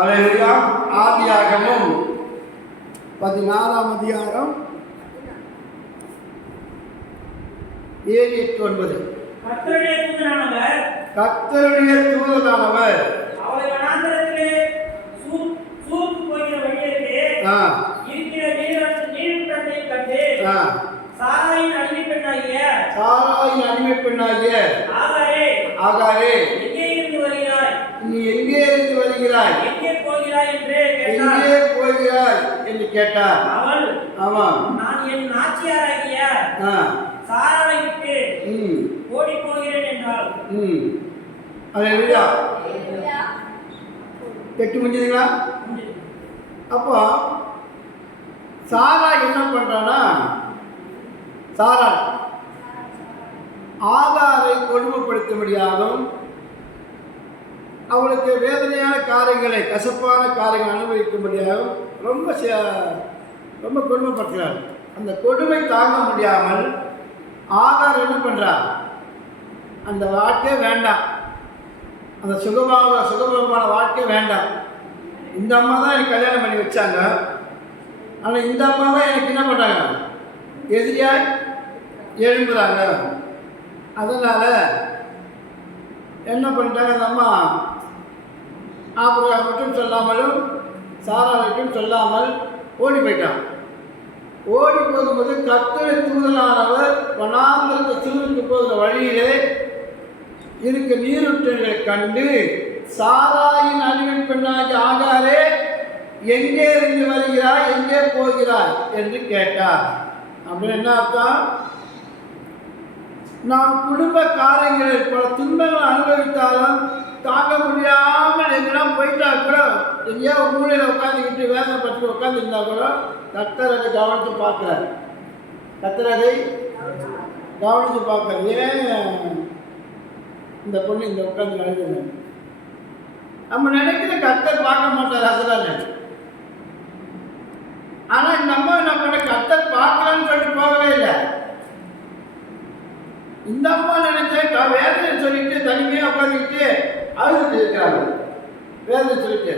அல்லேலூயா. ஆதியாகமம் 14ஆம் அதிகாரம் 7, 8, 9. கர்த்தருடைய தூதனானவர் அவளை வனாந்தரத்திலே சூருக்கு போகிற வழியிலே இருக்கிற நீருற்றத்தை கண்டு சாராயின் அடிமை பெண்ணாகிய ஆகாரே எங்கே இருந்து வருகிறாய்? நீ எங்கே இருந்து வருகிறாய்? எங்கே போகிறாய் என்று கேட்டார். அவன் நான் என் நாச்சியாராகிய சாராளை விட்டு ஓடி போகிறேன் என்றாள். அல்லேலூயா. கேட்டு முடிஞ்சதுங்களா? அப்போ சாரா என்ன பண்றானா, சாரா ஆகாரை கொடுமைப்படுத்தும்படியாகவும் அவளுக்கு வேதனையான காரியங்களை, கசப்பான காரியங்களை அனுபவிக்கும்படியாகவும் ரொம்ப கொடுமைப்படுத்துகிறார். அந்த கொடுமை தாங்க முடியாமல் ஆகார் என்ன பண்ணுறார், அந்த வாழ்க்கை வேண்டாம், அந்த சுகபமான வாழ்க்கை வேண்டாம். இந்த அம்மா தான் எனக்கு கல்யாணம் பண்ணி வச்சாங்க, ஆனால் இந்த அம்மா தான் எனக்கு என்ன பண்ணுறாங்க, எதிரியாக எழும்புறாங்க. அதனால் என்ன பண்ணிட்டாங்க, அந்த அம்மா ஆபிரகாம் மட்டும் சொல்லாமலும் சாராளையும் சொல்லாமல் ஓடி போயிட்டான். ஓடி போகும்போது கர்த்தருடைய தூதனானவர் வனாந்தரத்தை சூருக்கு போகிற வழியிலே இருக்க நீரூற்றுகளை கண்டு சாராயின் அடிமை பெண்ணாகிய ஆகாரே எங்கே இருந்து வருகிறாய், எங்கே போகிறாய் என்று கேட்டார். அப்படின்னு என்ன அர்த்தம், நாம் குடும்ப காரியங்களில் பல துன்பங்கள் அனுபவித்தாலும் தாங்க முடியாமல் எங்கெல்லாம் போயிட்டா கூட, எங்கேயோ மூலையில் உட்காந்துக்கிட்டு வேதனை பற்றி உட்காந்துருந்தா கூட கர்த்தர் அதை கவனித்து பார்க்குறார். கர்த்தர் அதை கவனித்து பார்க்குறார். ஏன் இந்த பொண்ணு இந்த உட்காந்து அழுதுங்க, நம்ம நினைக்கிற கர்த்தர் பார்க்க மாட்டார், அதுதானே. ஆனால் இந்த அம்மா என்ன பண்ண, கர்த்தர் பார்க்கலான்னு சொல்லிட்டு போகவே இல்லை. இந்த அம்மா நினைச்சா வேதனை சொல்லிட்டு தனிமையாக உட்காந்துக்கிட்டு அழுதுட்டு இருக்கிறாங்க, வேதனை சொல்லிட்டு.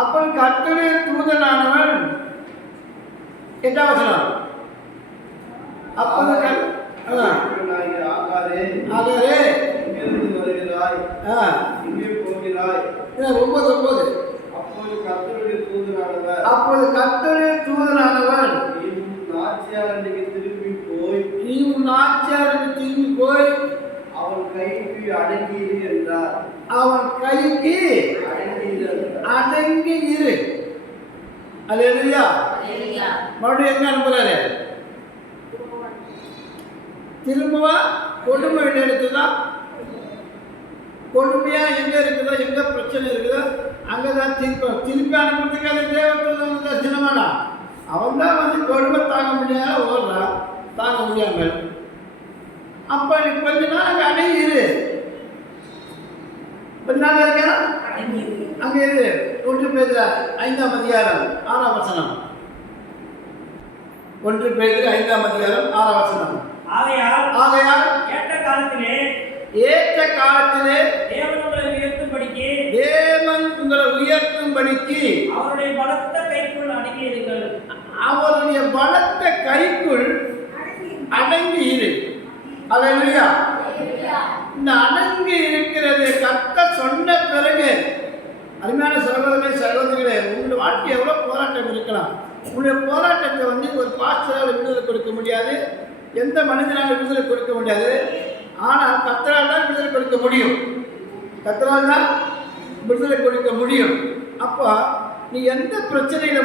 அப்போ கர்த்தருடைய தூதனானவன் 8ஆம் வசனம், அப்போது ஆகாரே 9:9 அப்போது கர்த்தருடைய தூதனானவன் நீ உன் நாச்சியாருக்கு திரும்பி போய் அவன் கைக்கு அடங்கியிரு என்றார். அவன் கைக்கு அடங்கி இரு. அல்லேலூயா. மறுபடியும் எங்க அனுப்புறாரு, திரும்பவா கொடுமை எடுத்துதான். கொடுமையா எங்க இருக்குதோ, எங்க பிரச்சனை இருக்குதோ அங்கதான் திருப்பி அனுப்புறதுக்கு அது தேவத்தூதன் தரிசனமானா. அவன் தான் வந்து கொடுமை தாங்க முடியாத ஓடுறான், தாங்க முடியாமல். அப்ப கொஞ்ச நாள் அங்கே அடங்கி இரு, கொஞ்ச நாள் இருக்கா அங்கே இரு. 1 பேதுரு 5ஆம் அதிகாரம் 6ஆம் வசனம். 1 பேதுரு 5ஆம் அதிகாரம் 6ஆம் வசனம். ஆகையால் ஏற்ற காலத்திலே தேவன் உங்களை உயர்த்தும்படிக்கு அவருடைய பலத்த கைக்குள் அடங்கியிருங்கள். அவருடைய பலத்த கைக்குள் அடங்கி இரு. அல்லேலூயா. இந்த அடங்கி இருக்கிறது கர்த்தர் சொன்ன பிறகு, அருமையான சகோதரிகளே, உங்களுடைய வாழ்க்கை எவ்வளோ போராட்டம் இருக்கலாம். உங்களுடைய போராட்டத்தை வந்து ஒரு பாஸ்டரால் விடுதலை கொடுக்க முடியாது, எந்த மனிதனால் விடுதலை கொடுக்க முடியாது. ஆனால் கர்த்தரால் தான் விடுதலை கொடுக்க முடியும், கர்த்தரால் தான் விடுதலை கொடுக்க முடியும். அப்போ நீ எந்த பிரச்சனையில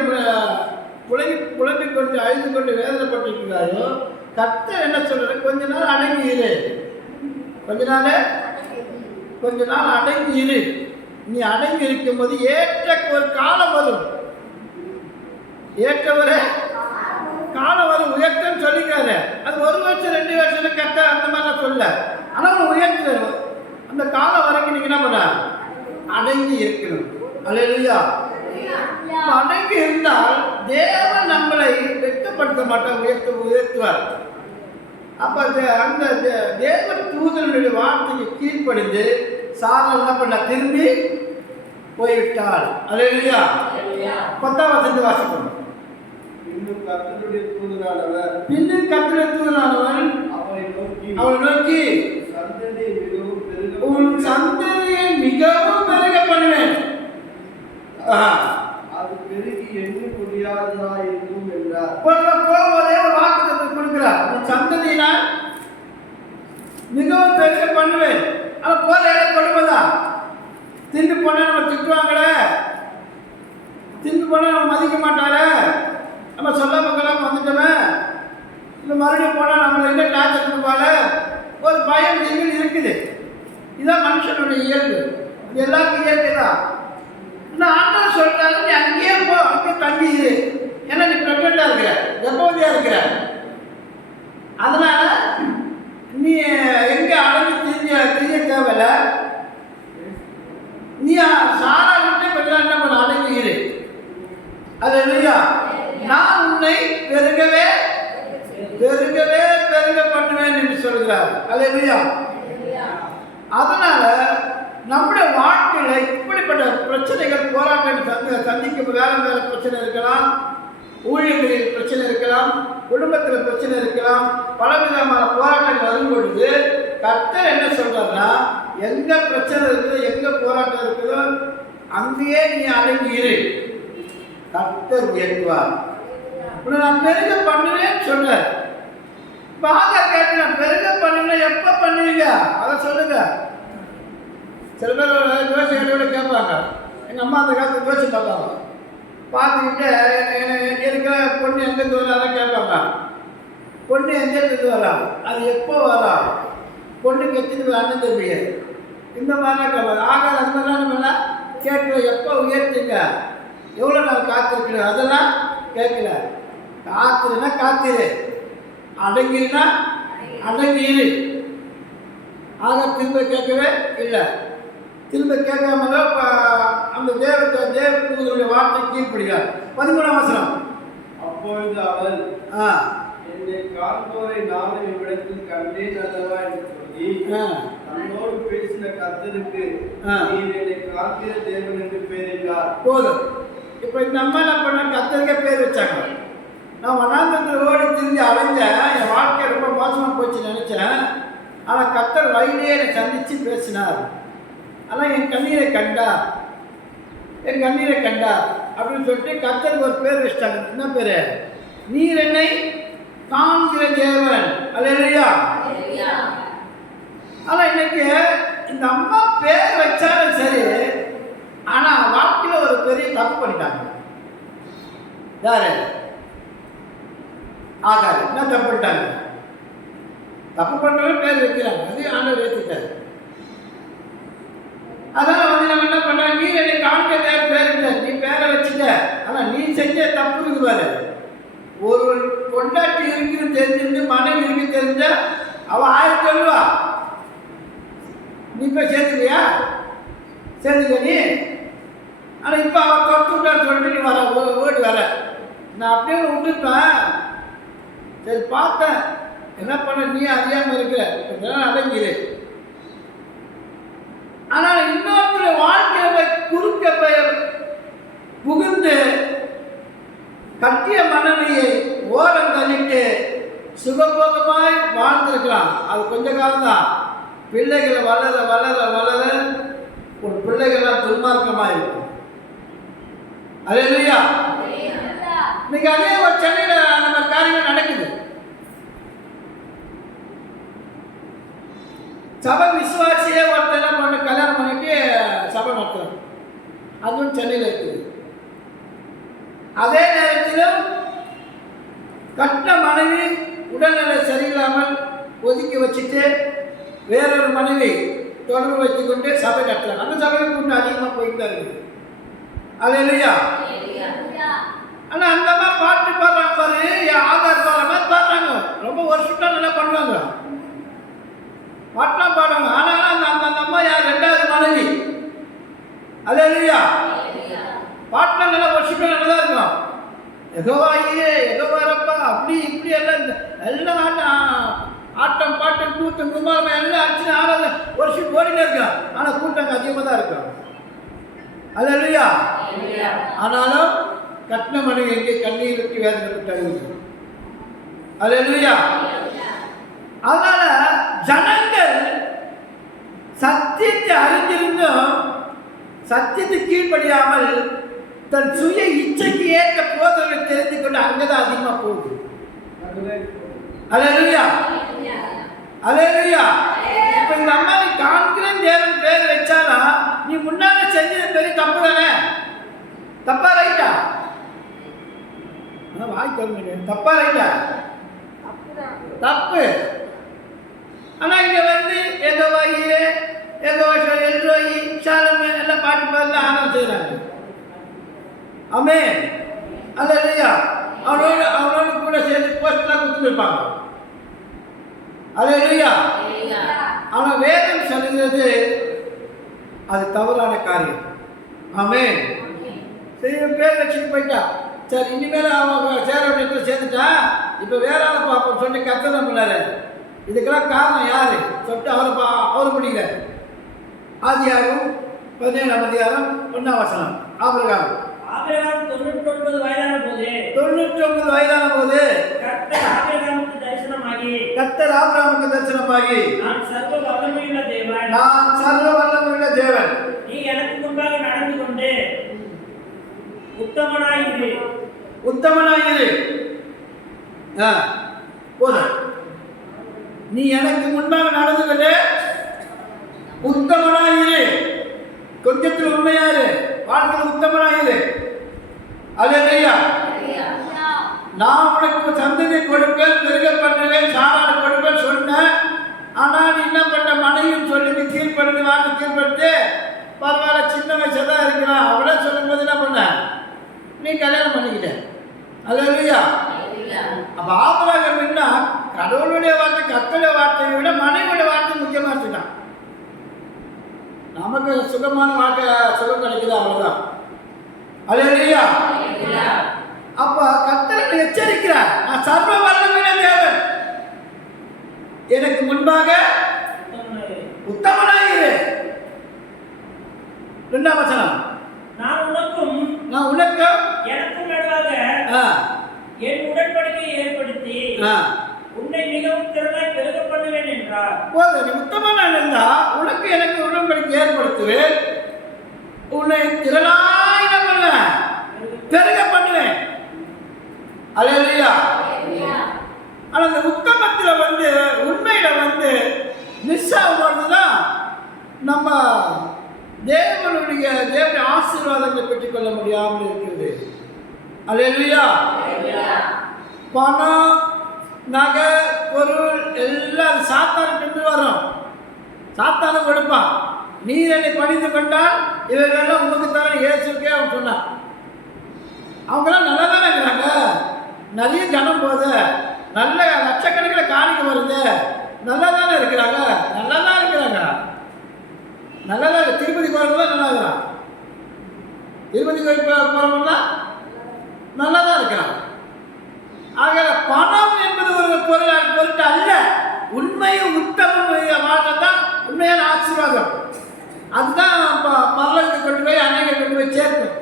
புலம்பிக் கொண்டு அழுது கொண்டு வேதனைப்பட்டிருக்கிறாயோ, கர்த்தர் என்ன சொல்ற, கொஞ்ச நாள் அடங்கி இரு, கொஞ்ச நாள் அடங்கி இரு. நீ அடங்கி இருக்கும் போது ஏற்ற ஒரு காலம் வரும், ஏற்றவரே காலம் வரும். உயர்த்தன்னு சொல்லிக்காரு, அது 1 வருஷம் 2 வருஷம் கர்த்தர் அந்த மாதிரிலாம் சொல்ல. ஆனால் உயர்த்து வரும். அந்த காலம் வரைக்கும் நீங்க என்ன பண்ண, அடங்கி இருக்கணும். அல்லேலூயா. அடங்கி இருந்தால் தேவன் நம்மளை வெட்கப்படுத்த மாட்டார், உயர்த்துவார். அப்ப அந்த தேவன் தூதனுடைய வார்த்தைக்கு கீழ்ப்படிந்து சாரா என்ன பண்ண, திரும்பி போய்விட்டாள். அல்லேலூயா. 10ஆம் வசனத்தை வாசிப்போம். இன்னும் கர்த்தருடைய தூதனானவர் அவளை நோக்கி சந்ததியை மிகவும் பெருக உன் சந்ததியை மிகவும் பெருக பண்ணுவேன். அது பெருகி எண்ண முடியாததா இருக்கும் என்றார். போகும்போதே ஒரு வாக்குத்தத்தத்தை கொடுக்கிறார். உன் சந்ததியை நான் மிகவும் பெருக பண்ணுவேன். ஆனா போற இடம் கொடுப்பதா? திண்டு போனா நம்ம திட்டுவாங்களே, திண்டு போனா நம்ம மதிக்க மாட்டாளே, நம்ம சொல்லாம கொள்ளாம வந்துட்டோமே, இந்த மறுபடியும் போனால் நம்மளை என்ன டார்ச்சர் கொடுப்பாங்க, ஒரு பயம் திகில் இருக்குது. இதுதான் மனுஷனுடைய இயல்பு. இது எல்லாருக்கும் இயல்பு தான். நான் ஆண்டவர் சொல்லிட்டாங்க, நீ அங்கேயே போ, அங்கே தங்கிடு. ஏன்னா நீ ப்ரெக்னெண்ட்டாக இருக்கிற, கர்ப்பவதியாக இருக்கிற. அதனால நீ எங்கே அடைஞ்சு திரிய தேவையில்லை. நீ சாரா விட்டு கொஞ்ச நாள் என்ன பண்ண அடைஞ்சிரு. அது இல்லையா, நான் உன்னை பெருகவே பண்ணுவேன் என்று சொல்கிறார். அல்லேலூயா. அதனால நம்முடைய வாழ்க்கையில இப்படிப்பட்ட பிரச்சனைகள், போராட்டங்கள் சந்திக்கும். வேலை பிரச்சனை இருக்கலாம், ஊழியர்களில் பிரச்சனை இருக்கலாம், குடும்பத்தில் பிரச்சனை இருக்கலாம், பலவிதமான போராட்டங்கள் வரும் பொழுது கர்த்தர் என்ன சொல்றாருன்னா, எங்க பிரச்சனை இருக்குதோ, எங்க போராட்டம் இருக்குதோ அங்கேயே நீ அடங்கி இரு, கர்த்தர் உயர்த்துவார். உன்னை நான் பெருக பண்ணுவேன்னு சொல்றார். கேட்டு நான் பெருக பண்ணுவேன், எப்ப பண்ணுவீங்க அதை சொல்லுங்க. சில பேர் ஜோசியோட கேட்பாங்க. எங்க அம்மா அந்த காலத்துல ஜோசி பார்ப்பாங்க. பார்த்துக்கிட்டு இருக்கிற பொண்ணு எங்கேருந்து வரா கேட்பாங்க. பொண்ணு எங்கேருந்து வரா, அது எப்போ வரா, பொண்ணுக்கு எத்தனை அண்ணன் தம்பி, இந்த மாதிரிலாம் கேட்பாங்க. ஆகாது அந்த மாதிரிலாம் நம்ம கேட்கல. எப்போ உயர்த்துங்க, எவ்வளோ நாள் காத்திருக்கணும், அதெல்லாம் கேட்கல. காத்திருனா காத்திரு, அடங்கினா அடங்கிரு. ஆக திரும்ப கேட்கவே இல்லை. திரும்ப கேட்காம அந்த தேவனுடைய வார்த்தை கீழ்ப்படுகிறார். 13ஆம் வசனம். அப்பொழுது அவள் என்னை காண்போரை நானும் இவ்விடத்தில் கண்டேன் அல்லவா என்று சொல்லி தன்னோடு பேசின கர்த்தருக்கு நீர் என்னை காக்கிற தேவன் என்று பெயரிட்டார். போதும். இப்போ இந்த அம்மா என்ன பண்ண, கர்த்தருக்கே பேர் வச்சாங்க. நான் வனாந்தரத்தில் ஓடி திரிஞ்சு அலைஞ்சேன், என் வாழ்க்கை ரொம்ப மோசமாக போச்சு நினச்சேன். ஆனால் கர்த்தர் வழியிலே என்னை சந்தித்து பேசினார். ஆனால் என் கண்ணீரை கண்டார் அப்படின்னு சொல்லிட்டு கர்த்தருக்கு ஒரு பேர் வச்சிட்டாங்க. என்ன பேர்? நீர் என்னை காண்கிற தேவன். அல்லேலூயா. ஆனால் இன்னைக்கு இந்த அம்மா பேர் வச்சாலும் சரி, ஆனால் வாழ்க்கையில் ஒரு பெரிய தப்பு பண்ணிட்டாங்க. யாரு? ஆகாது. என்ன தப்பு பண்ணிட்டாங்க? தப்பு பண்ணுறவங்க பேர் வைக்கிறாங்க, அது ஆண்டவர் ஏற்றுட்டாரு. அதனால நம்ம என்ன பண்ண, நீ என்னை காண்கிற தேவன் பேர் இல்லை, நீ பேரை வச்சுட்ட. ஆனால் நீ செஞ்ச தப்பு இருக்குது பாரு. ஒரு கொண்டாட்டி இருக்குன்னு தெரிஞ்சிருந்து மனைவி இருக்கு தெரிஞ்சா அவள் 1000 சொல்லுவா. நீ போய் சேர்த்துக்கியா? சேர்த்துக்க நீ. ஆனால் இப்போ அவள் தொட்டு விட்டான்னு சொல்லிட்டு நீ ஓடி வர. நான் அப்படியே விட்டுருப்பேன். சரி பார்த்தேன், என்ன பண்ண, நீ அறியாமல் இருக்கிற, இதெல்லாம் அடங்கிடு. ஆனால் இன்னொருத்தர் வாழ்க்கையை குறுக்க புகுந்து கட்டிய மனைவியை ஓரம் தள்ளிட்டு சுகபோகமாய் வாழ்ந்திருக்கலாம். அது கொஞ்ச காலம்தான். பிள்ளைகளை வளர வளர வளர ஒரு பிள்ளைகள்லாம் துன்மார்க்கமாக இருக்கும். அல்லேலூயா. இன்னைக்கு அதே ஒரு சென்னையில் அந்த மாதிரி காரியங்கள் நடக்குது. சபை விசுவாசியே ஒருத்தர் என்ன பண்ண, கல்யாணம் பண்ணிட்டு சபை நடத்துறாங்க. அதுவும் சென்னையில் இருக்குது. அதே நேரத்திலும் கட்ட மனைவி உடல்நிலை சரியில்லாமல் ஒதுக்கி வச்சுட்டு வேறொரு மனைவி தொடர்பு வைத்துக்கொண்டு சபை கட்டுறாங்க. அந்த சபையை கூட்டம் அதிகமாக போயிட்டு தான் இருக்குது. அல்லேலூயா. ஆனால் அந்த மாதிரி பாட்டு பாடுறாங்க பாரு, ஆதார் பாடுற மாதிரி பாடுறாங்க. ரொம்ப வருஷம் நல்லா பண்ணுவாங்க, பாட்டெலாம் பாடுவாங்க. ஆனாலும் அந்த அம்மா யார்? 2வது மனைவி. அல்லேலூயா. பாட்டெலாம் நல்லா வருஷம் நல்லா தான் இருக்கும். எகோவாயே எகோவாரப்பா அப்படி இப்படி எல்லாம் ஆட்டம் பாட்டு கூட்டம் கும்பாலம் எல்லாம் அடிச்சு ஆடாத வருஷம் ஓடினே இருக்கான். ஆனால் கூட்டம் அதிகமாக தான் இருக்கும். அல்லேலூயா. ஆனாலும் கட்டின மனைவி எங்கே கண்ணீர் விட்டு வேதனைப்பட்டாரு. அல்லேலூயா. அதனால ஜனங்கள் சத்தியத்தை அறிந்திருந்தும் சத்தியத்துக்கு கீழ்ப்படியாமல் தன் சுய இச்சைக்கு ஏற்ற போதனை தெரிந்து கொண்டு அங்கதான் அதிகமா போகுது. அல்லேலூயா. அல்லேலூயா. இப்ப இந்த அம்மா நீ காண்கிறேன் தேவன் பேர் வச்சாலா நீ முன்னால செஞ்சது பெரிய தப்பு தானே? தப்பா ரைட்டா? வாய் தருங்க. தப்பா ரைட்டா? தப்பு. ஆனா இங்க வந்து எங்க வாயிலே எங்க வருஷம் எல்ரோயி சாலமே எல்லாம் பாட்டு பாடல ஆனந்தம் செய்யறாங்க. ஆமென். அல்லேலூயா. அவனோட கூட சேர்ந்து போஸ்ட்லாம் கொடுத்து இருப்பாங்க. அல்லேலூயா. ஆனா வேதம் சொல்லுகிறது அது தவறான காரியம். ஆமென். சரி பேர் வச்சுட்டு போயிட்டா. சரி இனிமேல் அவன் சேர வேண்டிய சேர்ந்துட்டா இப்போ வேற ஆளை பார்ப்போம் சொல்லி கத்தனை பண்ணாரு. இதுக்கெல்லாம் காரணம் யாரு சொல்லிட்டு அவரு முடியல. ஆதியாகமம் 17ஆம் அதிகாரம் 1ஆம் வசனம். ஆபிரகாம் 99 வயதான போது கர்த்தர் ஆபிரகாமுக்கு தரிசனமாகி நான் சர்வ வல்லமையுள்ள தேவன் நீ எனக்கு முன்பாக நடந்து கொண்டு உத்தமனாயிரு போதும். நீ எனக்கு முன்பாக நடந்து கொண்டு உத்தமனாயிரு. கொஞ்சத்தில் உண்மையாரு, வாழ்க்கையில் உத்தமனாயிரு. அல்லேலூயா. நான் உனக்கு சந்ததி கொடுப்பேன், பெருக பண்ணுவேன், சாராடு கொடுப்பேன் சொன்னேன். ஆனா நீ என்ன பண்ண? மனைவியும் சொல்லி கீழ்படுத்து வாங்க கீழ்படுத்து பரவாயில்ல சின்ன வயசா தான் இருக்கிறான் அவளே சொல்லும் போது என்ன பண்ண? நீ கல்யாணம் பண்ணிக்கிட்ட. அல்லேலூயா. அப்ப ஆபிரகாம் என்ன கடவுளுடைய வார்த்தை கர்த்தருடைய வார்த்தையை விட மனைவியுடைய வார்த்தை முக்கியமா வச்சுட்டான். நமக்கு சுகமான வாழ்க்கை சுகம் கிடைக்குது அவ்வளவுதான். அல்லேலூயா. அப்ப கர்த்தர் எச்சரிக்கிறார், நான் சர்வ வல்லமையுள்ள தேவன், எனக்கு முன்பாக உத்தமனாயிரு. 2ஆம் வசனம். நான் உனக்கும் எனக்கும் நடுவாக என் உடன்படிக்கையை ஏற்படுத்தி உன்னை மிகவும் திரளாய் பெருக பண்ணுவேன் என்றார். போது நீ உத்தமனா இருந்தா உனக்கு எனக்கு உடன்படிக்கை ஏற்படுத்துவேன், உன்னை திரளாய் பெருக பண்ணுவேன். அல்லேலூயா. ஆனா அந்த உத்தமத்துல வந்து உண்மையில வந்து மிஸ் ஆகும்போதுதான் நம்ம தேவனுடைய ஆசீர்வாதங்களை பெற்றுக்கொள்ள முடியாமல் இருக்கிறது. அல்லேலூயா. பணம் நகை பொருள் எல்லாம் சாத்தானுக்கு வரும், சாத்தானு கொடுப்பான். நீர் என்னை பணிந்து கொண்டால் இவர்களெல்லாம் உங்களுக்கு தானே இயேசுக்கே அவன் சொன்னான். அவங்களாம் நல்லா தானே இருக்கிறாங்க, நிறைய ஜனம் போகுது, நல்ல லட்சக்கணக்கில் காணிக்க வருது, நல்லா தானே இருக்கிறாங்க, நல்லா தான் இருக்கிறாங்க, நல்லா தான். திருப்பதி போகிறவங்களாம் நல்லா இருக்கிறான், திருப்பதி கோயில் போகிறவங்களாம் நல்லா தான் இருக்கிறான். ஆக பணம் என்பது ஒரு பொருட்டு அல்ல, உண்மையும் உத்தமம் வாழ்க்கை உண்மையான ஆசீர்வாதம். அதுதான் பரலோகத்தை கொண்டு போய் அநேகரை கொண்டு போய் சேர்க்கும்.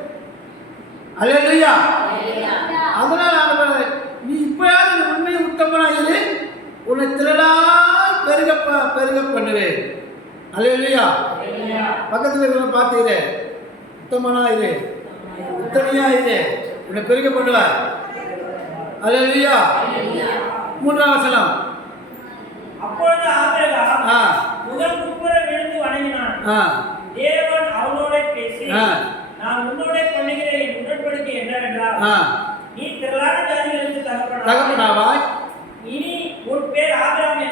அல்லேலூயா. அதனால நீ இப்பயாவது நீ உண்மையும் உத்தமனாயிரு, உன்னை திரளாய் பெருக பண்ணுவேன். அல்லேலூயா. பக்கத்தில் இருக்கிற பார்த்தீரு, உத்தமனாயிரு, உத்தமையாயிரு, உன்னை பெருக பண்ணுவார். அல்லேலூயா. 3ஆம் வசனம். அப்பொழுது ஆபிரகாம் முதல் குப்புற விழுந்து வணங்கினான். தேவன் அவனோட பேசி, நான் உன்னோட பண்ணுகிற என் உடன்படிக்கை என்னவென்றால், நீ திரளான ஜாதிகளுக்கு தகப்பனாவாய். இனி உன் பேர் ஆபிரகாம்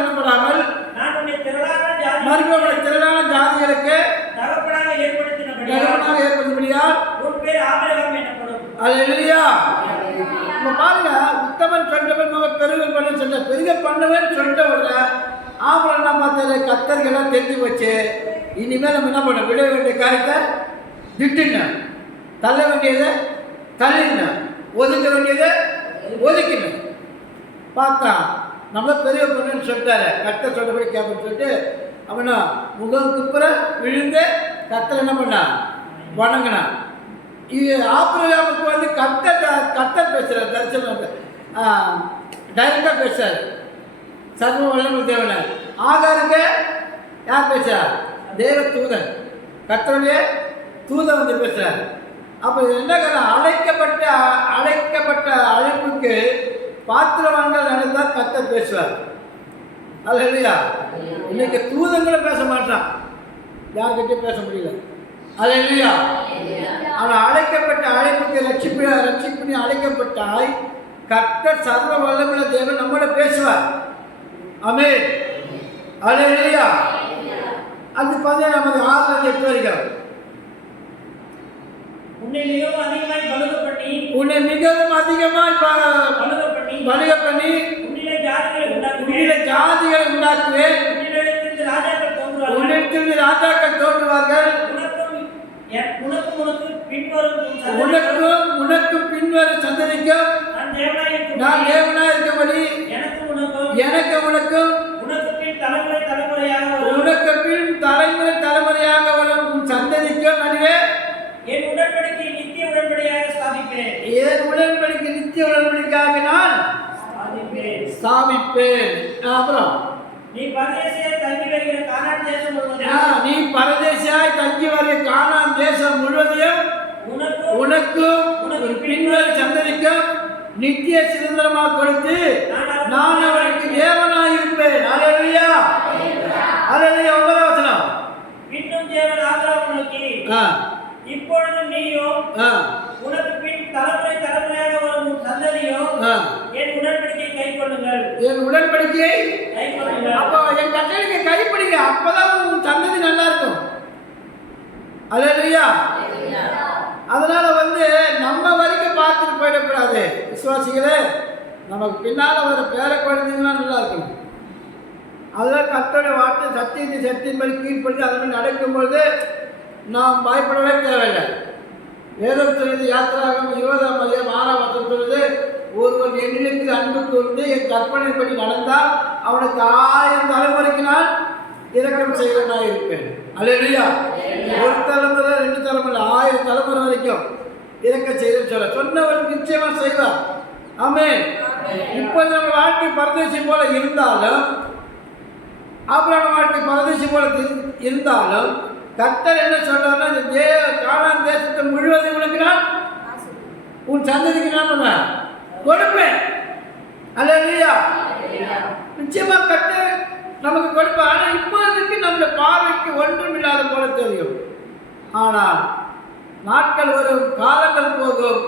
எனப்படாமல் நான் உன்னை திரளான ஜாதிகளுக்கு தகப்பனாக ஏற்படுத்தினபடியால் உன் பேர் ஆபிரகாம் எனப்படும். அல்லேலூயா. நம்ம பாருங்க, உத்தமன் சொன்னவன் நம்ம பெருக பண்ண சொன்ன பெருக பண்ணுவேன்னு சொல்லிட்ட உடனே ஆபரம் என்ன பார்த்தாரு, கத்தர்களெல்லாம் தெரிஞ்சு வச்சு இனிமேல் நம்ம என்ன பண்ண, விட வேண்டிய காரியத்தை திட்டுன்னு, தள்ள வேண்டியதை தள்ளின்னு, ஒதுக்க வேண்டியதை ஒதுக்கின்னு பார்த்தா நம்மள பெரிய பொண்ணுன்னு சொல்லிட்டாரு. கட்ட சொன்னபடி கேட்பன்னு சொல்லிட்டு அவனா முகம் குப்புற விழுந்து கர்த்தர் என்ன பண்ணா? வணங்கினான். இது ஆபிரகாமுக்கு வந்து கர்த்தர் பேசுகிறார், தரிசனம் டைரக்டாக பேசுறார், சர்வ வல்லமை தேவனை. ஆகாருக்கு யார் பேசுறார்? தேவ தூதன், கர்த்தருடைய தூதன் வந்து பேசுறார். அப்போ என்ன அழைக்கப்பட்ட அழைப்புக்கு பாத்திரவான்கள் நடந்தால் கர்த்தர் பேசுவார். அது இல்லையா? இன்னைக்கு தூதங்களும் பேச மாட்டான், யார்கிட்டையும் பேச முடியல. அது இல்லையா? ஆனால் அழைக்கப்பட்ட அழைப்புக்கு ரட்சிப்பு அழைக்கப்பட்டாய் கர்த்தர் சர்வ வல்லமையுள்ள தேவன் நம்மளோட பேசுவார். ஆமென். அது இல்லையா? அது 17:6-8 வரைக்கும். உன்னை மிகவும் அதிகமாய் பலுக பண்ணி பலுக பண்ணி உன்னிலே ஜாதிகளை உண்டாக்குவேன். உன்னிடத்தில் ராஜாக்கள் தோன்றுவார்கள். உனக்கும் பின்வரும் சந்ததிக்கும் நான் தேவனாய் இருக்கும்படி எனக்கு உனக்கும் உனக்கு பின் தலைமுறையாக வரும் உன் சந்ததிக்கும் நடுவே என் உடன்படிக்கை நித்திய உடன்படிக்கையாக நான் ஸ்தாபிப்பேன். அப்புறம் நீ பரதேசியாய் தங்கி வருகிற கானான் தேசம் முழுவதையும் உனக்கும் பின்வரும் சந்ததிக்கும் நித்திய சுதந்திரமாக கொடுத்து நான் அவருக்கு தேவனாய் இருப்பேன். அல்லேலூயா. அல்லேலூயா. 9 வசனம். இன்னும் தேவன் ஆபிரகாமை நோக்கி இப்பொழுது நீயும் உனக்கு பின் தலைமுறையாக வரும் சந்ததியும் என் உடன்படிக்கையை கைக்கொள்ளுங்கள். என் உடன்படிக்கையை கைக்கொள்ளுங்கள். அப்போ என் கட்டளைக்கு கைப்பிடிங்க, அப்பதான் உன் சந்ததி நல்லா இருக்கும். அல்லேலூயா. அதனால வந்து நம்ம வரைக்கும் பார்த்துட்டு போயிடக்கூடாது விசுவாசிகளே. நமக்கு பின்னால் வர பேர குழந்தைங்களாம் நல்லா இருக்கணும். அதெல்லாம் கர்த்தருடைய வார்த்தை சத்தியத்தின்படி கீழ்படுத்தி அதன்படி நடக்கும்பொழுது நாம் பயப்படவே தேவையில்லை. வேதம் சொல்லுது, யாத்திராகமம் 20:6 சொல்லுது, ஒருவன் என்னிடத்தில் அன்பு கூர்ந்து என் கற்பனைப்படி நடந்தால் அவனுக்கு 1000 தலைமுறைக்கு நான் இரக்கம் செய்வனாக இருப்பேன். அல்லேலூயா. 1 தலைமுறை 2 தலைமுறை 1000 தலைமுறை வரைக்கும் இரக்கம் செய்து சொன்னவருக்கு நிச்சயமா செய்வார். ஆமென். இப்போ நம்ம வாழ்க்கை பரதேசி போல இருந்தாலும், ஆபிரகாம் வாழ்க்கை பரதேசி போல இருந்தாலும் கர்த்தர் என்ன சொல்றாருன்னா, இந்த கானான் தேசத்தை முழுவதும் உனக்கு நான் உன் சந்ததிக்கு நான் கொடுப்பேன். அல்லேலூயா. நிச்சயமா கர்த்தர் நமக்கு கொடுப்பார். ஆனால் இப்போதைக்கு நம்முடைய பார்வைக்கு ஒன்றும் இல்லாத போல தெரியும். ஆனால் நாட்கள் வரும், காலங்கள் போகும்,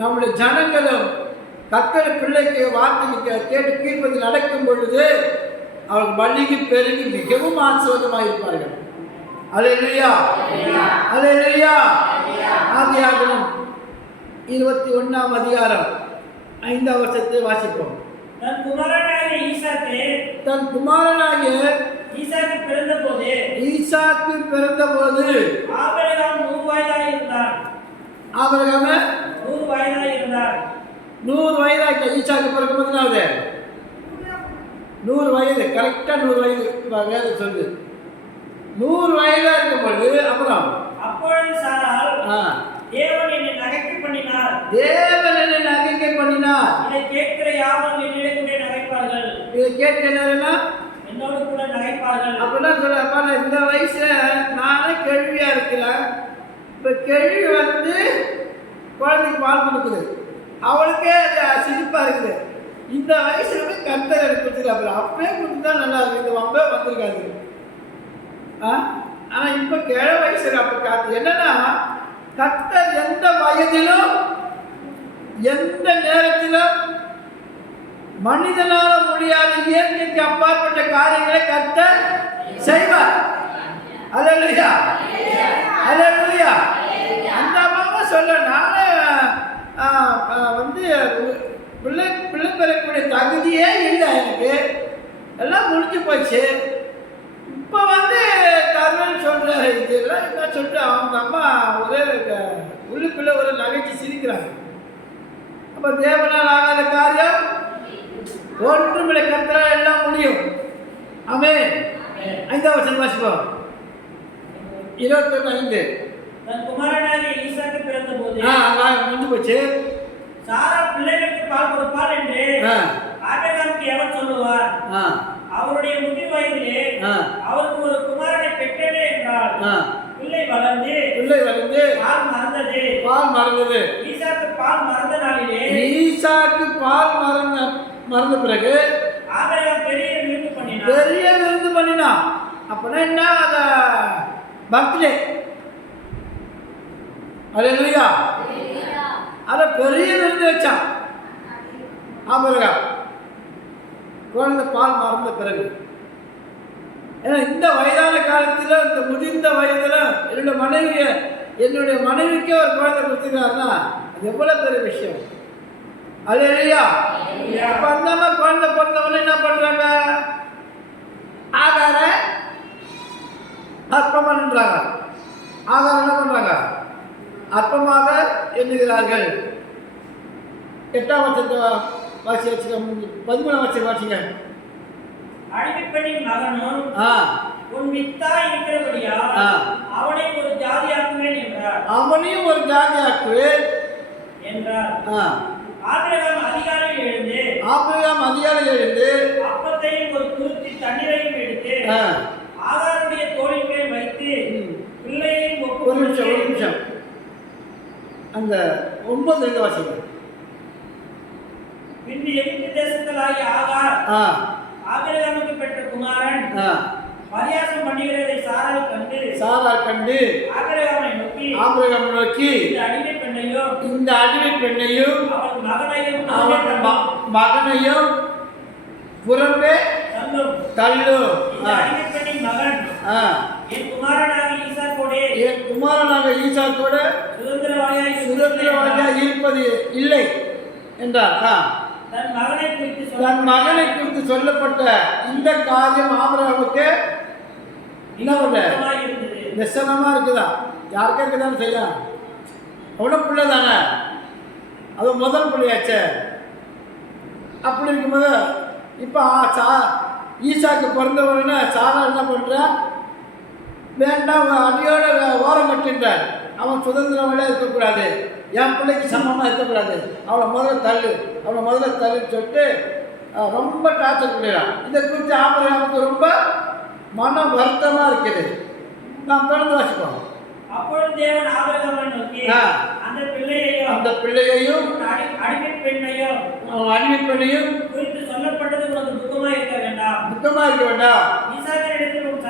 நம்முடைய ஜனங்களும் கர்த்தர் பிள்ளைக்கு வார்த்தைக்கு கேட்டு கீழ்ப்பதி நடக்கும் பொழுது அவர்கள் மல்லிகை பெருகி மிகவும் ஆசீர்வாதமாக இருப்பார்கள். அல்லேலூயா. அல்லேலூயா. ஆதியாகமம் 21 அதிகாரம் 5 வசனத்தை வாசிப்போம். தன் குமாரனாகிய ஈசாக்கு பிறந்தபோது ஆபிரகாம் 100 வயதாக இருந்தார். 100 வயதாக ஈசாக்கு பிறக்கும்போது 100 வயது, கரெக்டா 100 வயது வேதம் சொல்லுது. 100 வயதா இருக்கும்போது அப்புறம் அப்பொழுது சாராள் தேவன் என்னை நகைக்க பண்ணினார். இதை கேட்கிற யாவரும் என்னிடத்திலே நகைப்பார்கள். இதை கேட்கிற என்னோடு கூட நகைப்பார்கள். அப்படின்னா சொல்ல, இந்த வயசுல நானே கேள்வியா இருக்கிறேன். இப்ப கேள்வி வந்து குழந்தைக்கு பால் கொடுக்குது, அவளுக்கே சிரிப்பா இருக்குது. இந்த வயசுல கர்த்தர் எனக்கு கொடுத்துருக்காரு, அப்பவே கொடுத்துட்டா நல்லா இருக்கு. இந்த வம்பே வந்திருக்காது. ஆனா இப்ப 7 வயசு அப்ப காத்து என்னன்னா, கர்த்தர் எந்த வயதிலும் எந்த நேரத்திலும் மனிதனால முடியாத இயற்கைக்கு அப்பாற்பட்ட காரியங்களை கர்த்தர் செய்வார். அல்லேலூயா. அல்லேலூயா. அந்த அம்மாவை சொல்ல, நானே வந்து பிள்ளை பெறக்கூடிய தகுதியே இல்லை, எனக்கு எல்லாம் முடிஞ்சு போச்சு. இப்போ வந்து தருவன்னு சொல்கிறாரு. இதெல்லாம் என்ன சொல்லிட்டு அவங்க அம்மா ஒரே உள்ளுக்குள்ளே ஒரு நகைச்சி சிரிக்கிறாங்க. அப்போ தேவனால் ஆகாத காரியம் ஒன்றுமில்லை, கர்த்தரால் எல்லாம் முடியும். ஆமென். 5 வசனம் வாசிப்போம். 21:5. தன் குமாரனாகிய ஈசாக்கு பிறந்தபோது முடிஞ்சு போச்சு. சாரா பிள்ளைகளுக்கு பால் கொடுப்பாள் என்று ஆபிரகாமுக்கு எவர் சொல்லுவார்? அவருடைய முதிர் வயதிலே அவருக்கு ஒரு குமாரனை பெற்றேனே என்றால் பிள்ளை வளர்ந்து பால் மறந்தது. ஈசாக்கு பால் மறந்த பிறகு ஆபிரகாம் பெரிய விருந்து பண்ணினான். அப்படின்னா என்ன? அத பர்த்டே, அல்லேலூயா, அத பெரிய விருந்து வச்சான் ஆபிரகாம் குழந்தை பால் மறந்த பிறகு. ஏன்னா இந்த வயதான காலத்தில், இந்த முதிர்ந்த வயதில் என்னுடைய மனைவிக்கே ஒரு குழந்தை கொடுத்துக்கிறாருன்னா அது எவ்வளோ பெரிய விஷயம். அல்லேலூயா. இப்போ அந்த மாதிரி குழந்தை பிறந்தவங்க என்ன பண்ணுறாங்க? ஆகார அற்பமாக நின்றாங்க. ஆகாரம் என்ன பண்ணுறாங்க? அற்பமாக எண்ணுகிறார்கள். 8ஆம் வசனத்தை வாசி வச்சுக்க, 13ஆம் வசனம் வாசிங்க. அடிமைப்பெண்ணின் மகனும் உன் வித்தாய் இருக்கிறபடியா அவனையும் ஒரு ஜாதியாக்குவேன் என்றார். அவனையும் ஒரு ஜாதியாக்குவேன் என்றார். ஆபிரகாம் அதிகாலையில் எழுந்து அப்பத்தையும் ஒரு துருத்தி தண்ணீரையும் எடுத்து ஆகாருடைய தோளின் மேல் வைத்து பிள்ளையையும் ஒரு நிமிஷம் அந்த 9 வாசிங்க. பின்பு எகிப்து தேசத்திலாகிய ஆகார் ஆபிரகாமுக்கு பெற்ற குமாரன் பரியாசம் பண்ணுகிறதை சாராள் கண்டு ஆபிரகாமை நோக்கி இந்த அடிமை பெண்ணையும் அவன் மகனையும் புறம்பே தள்ளும். என் குமாரனாக ஈசாக்கோட சுதந்திரவாளியாக இருப்பது இல்லை என்றார். தன் மகனை குறித்து சொல்லப்பட்ட இந்த காரியம் ஆபிரகாமுக்கு என்ன பண்ண நிச்சயமா இருக்குதா? யாருக்கே இருக்குதான்னு செய்யலாம். அவன பிள்ளை தானே, அது முதல் பிள்ளையாச்சே. அப்படி இருக்கும்போது இப்போ ஈசாக்கு பிறந்த உடனே சாரா என்ன பண்ணுறா? வேண்டாம், அடியோட ஓரம் கட்டுன்றார். அவன் சுதந்திரமாக இருக்கக்கூடாது, என் பிள்ளைக்கு சமமாக இருக்கக்கூடாது, அவளை முதல்ல தள்ளுன்னு சொல்லிட்டு ரொம்ப டார்ச்சர் பண்ணிடுறான். இதை குறித்து ஆபிரகாமுக்கு ரொம்ப மன வருத்தமாக இருக்குது. நாம் தொடர்ந்து வாசிப்போம். அப்பொழுது தேவன் ஆபிரகாமை நோக்கி அந்த பிள்ளையையும் அடிமை பெண்ணையும் குறித்து சொல்லப்பட்டது உனக்கு துக்கமாக இருக்க வேண்டாம். ஈசாக்கினிடத்தில் உன்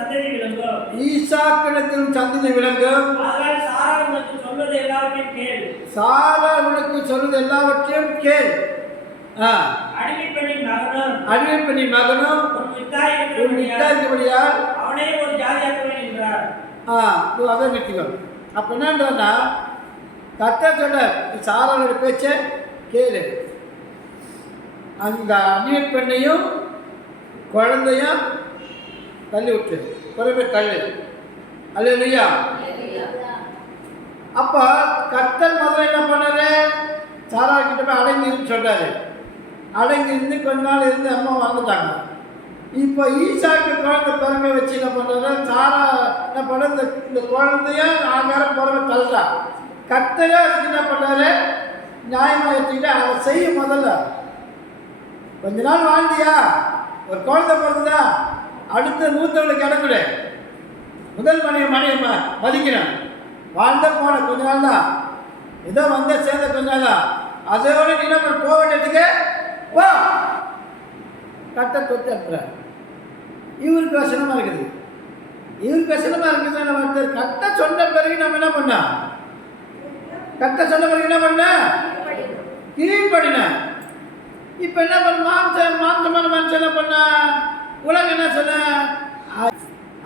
சந்ததி விளங்கும். ஆதலால் சாரா உனக்கு சொல்வது எல்லாவற்றையும் கேள். அடிமை பெண்ணின் மகனும் உன் வித்தாயிருக்கிறபடியால் அவனையே ஒரு ஜாதியாக்குவேன் என்றார். அதை நிறுத்திக்கோ. அப்போ என்னன்றா, கர்த்தர் சொல்ல சாராளோட பேச்சை கேளு. அந்த அடிமை பெண்ணையும் குழந்தையும் தள்ளி விட்டு குறைவே தள்ளு. அல்லேலூயா. அப்போ கர்த்தர் முதல்ல என்ன பண்ணாரு? சாரா கிட்ட போய் அடங்கின்னு சொல்றாரு. அடங்கி இருந்து கொஞ்ச நாள் இருந்து அம்மா வாழ்ந்துட்டாங்க. இப்போ ஈசாக்கு குழந்தை பிறக்க வச்சு என்ன பண்ணுறாரு? சாரா என்ன பண்ண இந்த குழந்தைய ஆகாரம் பிறகு தள்ளுறா. கர்த்தரே அதுக்கு என்ன பண்ணாரு? நியாயமாக எடுத்துக்கிட்டு அதை செய்ய. முதல்ல கொஞ்ச நாள் வாழ்ந்தியா, ஒரு குழந்தை பிறந்ததா, அடுத்த மூத்தவளுக்கு இடக்கூட முதல் மனைவி மதிக்கணும். வாழ்ந்த போன கொஞ்ச நாள் தான், ஏதோ வந்த சேர்ந்த கொஞ்ச நாள் தான், அதோட நீ என்ன பண்ண போக வேண்டியதுக்கு வா கட்ட தொட்டு அனுப்புறாரு. இவருக்கு வசனமாக இருக்குது. நம்ம கட்ட சொன்ன பிறகு நம்ம என்ன பண்ண? கீழ்படின. இப்போ என்ன பண்ண? மாம்சமான மனுஷன் என்ன பண்ண? உலகம் என்ன சொன்ன?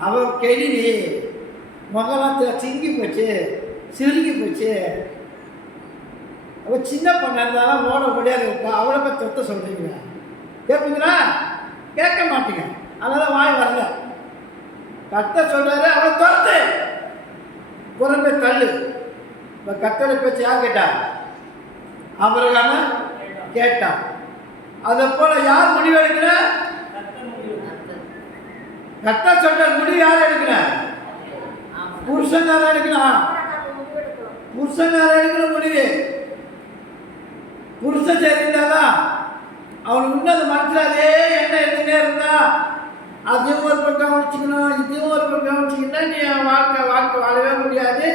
அவ கெடிவி முகலாம் சிங்கி போச்சு, சிறுகி போச்சு. அவள் சின்ன பொண்ணு இருந்தாலும் ஓட முடியாது இருப்பா. அவளை போய் தொத்த சொல்கிறீங்க, கேட்பீங்களா? கேட்க மாட்டீங்க. அதனால வாய் வரல. கர்த்தர் சொல்றாரு, அவளை துரத்து, புறம்பே தள்ளு. இப்போ கர்த்தரை பேச்சு யார் கேட்டா? ஆபிரகாம கேட்டான். அதை போல யார் முடிவு எடுக்கிற? கர்த்தர் சொல்ற முடிவு யார் எடுக்கிற? புருஷன்காரன் எடுக்கணும். புருஷன்காரன் எடுக்கிற முடிவு புருஷன் சரிந்தாதான் அவனுக்கு உன்னது மனசில் அதே எண்ணம் இருந்துட்டே இருந்தா அதையும் ஒரு பக்கம் கவனிச்சிக்கணும், இதையும் ஒரு பக்கம் கவனிச்சிக்கிட்டா நீ வாழ்க்கை வாழவே முடியாது.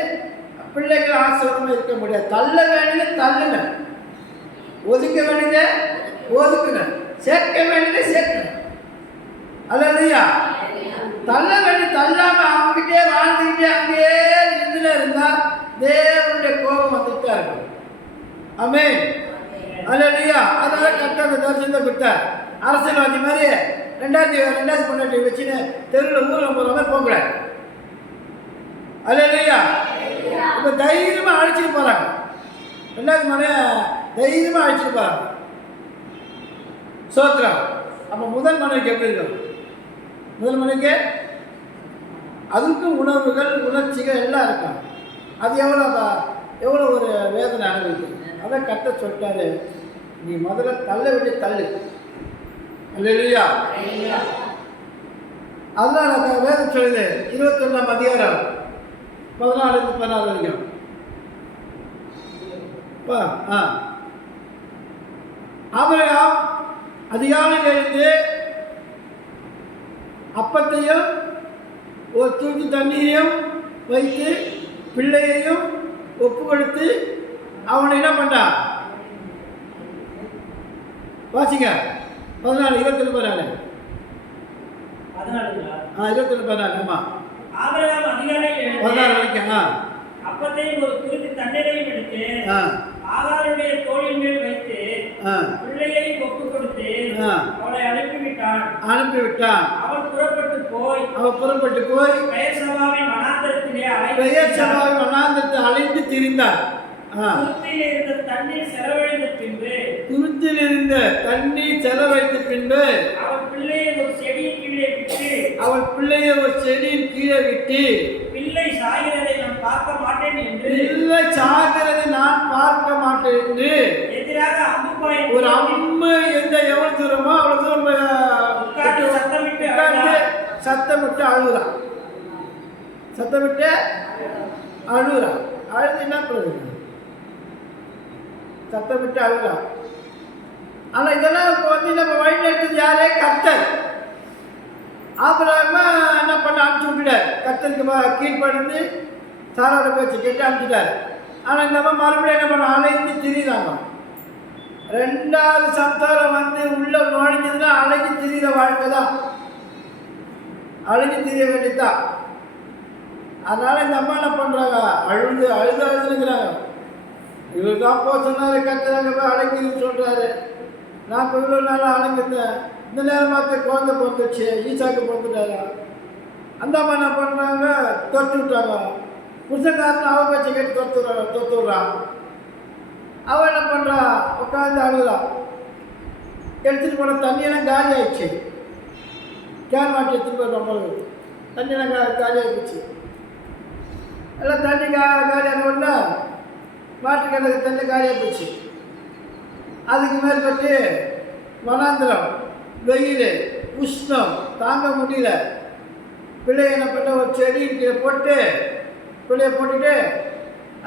பிள்ளைகள் ஆசிரியமாக இருக்க முடியாது. தள்ள வேண்டியது தள்ளுன, ஒதுக்க வேண்டியதை ஒதுக்குன, சேர்க்க வேண்டியதை சேர்க்கணும். அல்லையா? தள்ள வேண்டிய தள்ளாம அவங்ககிட்டே வாழ்ந்துக்கிட்டே அங்கேயே இருந்துல இருந்தா தேவனுடைய கோபம் வந்துட்டா இருக்கும். ஆமென். அல்லையா? அதனால கரெக்டாக அந்த தரிசனத்தை கொடுத்தார். அரசியல்வாதி மாதிரி ரெண்டாவது பொண்டாட்டி வச்சுன்னு தெருவில் ஊரில் போகிற மாதிரி போகக்கூடாது. அல்லையா? இப்போ தைரியமாக அழைச்சிட்டு போகிறாங்க. ரெண்டாவது மனைய தைரியமாக அழைச்சிட்டு போகிறாங்க. சோத்திரம். அப்போ முதல் மனைவிக்கு எப்படி இருக்கும்? முதல் மனைவிக்கு அதுக்கும் உணர்வுகள் உணர்ச்சிகள் எல்லாம் இருக்கும். அது எவ்வளோ ஒரு வேதனை அனுபவிக்கும். அதை கட்ட சொல்லிட்டாரு, நீ முதல்ல தள்ள வேண்டிய தள்ளு. அல்லேலூயா. அதனால வேதம் சொல்லுது 21ஆம் அதிகாரம் 14-16 வரைக்கும். ஆபிரகாம் அதிகாலையில் எழுந்து அப்பத்தையும் ஒரு தூக்கி தண்ணீரையும் வைத்து பிள்ளையையும் ஒப்பு கொடுத்து அவனை என்ன பண்ணான்? வாசிங்க 14-21 ஆமா ஆபிரகாம் அதிகாலையில் 16 வரைக்கும். அப்பத்தையும் ஒரு துருத்தி தண்ணீரையும் எடுத்து ஆகாருடைய தோளின் மேல் வைத்து பிள்ளையை ஒப்பு கொடுத்து அவளை அனுப்பிவிட்டான். அவள் புறப்பட்டு போய் பெயர்சபாவின் வனாந்தரத்தை அலைந்து திரிந்தார். துருத்தியில் இருந்த தண்ணீர் செலவழித்த பின்பு அவள் பிள்ளையை ஒரு செடியின் கீழே விட்டு பிள்ளை சாகிறதை நான் பார்க்க மாட்டேன் என்று எதிராக ஒரு அம்பு எந்த எவ்வளவு தூரமோ அவ்வளவு தூரம் சத்தமிட்டு அழுகுறான். அழுது என்ன பண்ணுறது? சத்தமிட்டு அழுகுறான். ஆனால் இதெல்லாம் இப்போ வந்து நம்ம வழி எடுத்தது யாரே? கர்த்தர். ஆபிரகாம என்ன பண்ண அனுப்பிச்சு விட்டுட்டார். கர்த்தருக்கு கீழ்ப்படிந்து சாரோட பேச்சு கேட்டு அனுப்பிச்சிட்டார். ஆனால் இந்த அம்மா மறுபடியும் என்ன பண்ண அலைஞ்சு திரியுறாங்க. ரெண்டாவது சம்சாரம் வந்து உள்ள நுழைஞ்சதுன்னா அலைஞ்சு திரிகிற வாழ்க்கை தான், அலைஞ்சு திரிய வேண்டியதுதான். அதனால இந்த அம்மா என்ன பண்ணுறாங்க? அழுதுங்கிறாங்க. இவர் தான் போக சொன்னார், கத்துறாங்க போய் அழைக்குதுன்னு சொல்கிறாரு. நான் இப்போ இவ்வளோ நாளாக அழைங்கிருந்தேன். இந்த நேரம் பார்த்து குழந்தை பிறந்துச்சு, ஈசாக்கு பிறந்துட்டாரா. அந்த அம்மா என்ன பண்ணுறாங்க? தொட்டு விட்டாங்க. புருஷக்காரன் அவ பேச்சை கேட்டு தொத்து விட்றான். அவள் என்ன பண்ணுறா? உட்காந்து அழுகுறான். எடுத்துகிட்டு போன தண்ணியெல்லாம் காலி ஆயிடுச்சு. கேன் மாட்டி எடுத்துகிட்டு போய் தண்ணியெல்லாம் காலி ஆகிடுச்சு. எல்லாம் தண்ணி காலியான உடனே மாட்டு கிணறு தண்ணி காலியாக போச்சு. அதுக்கு மேற்பட்டு வனாந்திரம், வெயில், உஷ்ணம் தாங்க முடியல. பிள்ளை என்ன பண்ண ஒரு செடி கீழே போட்டு பிள்ளையை போட்டுட்டு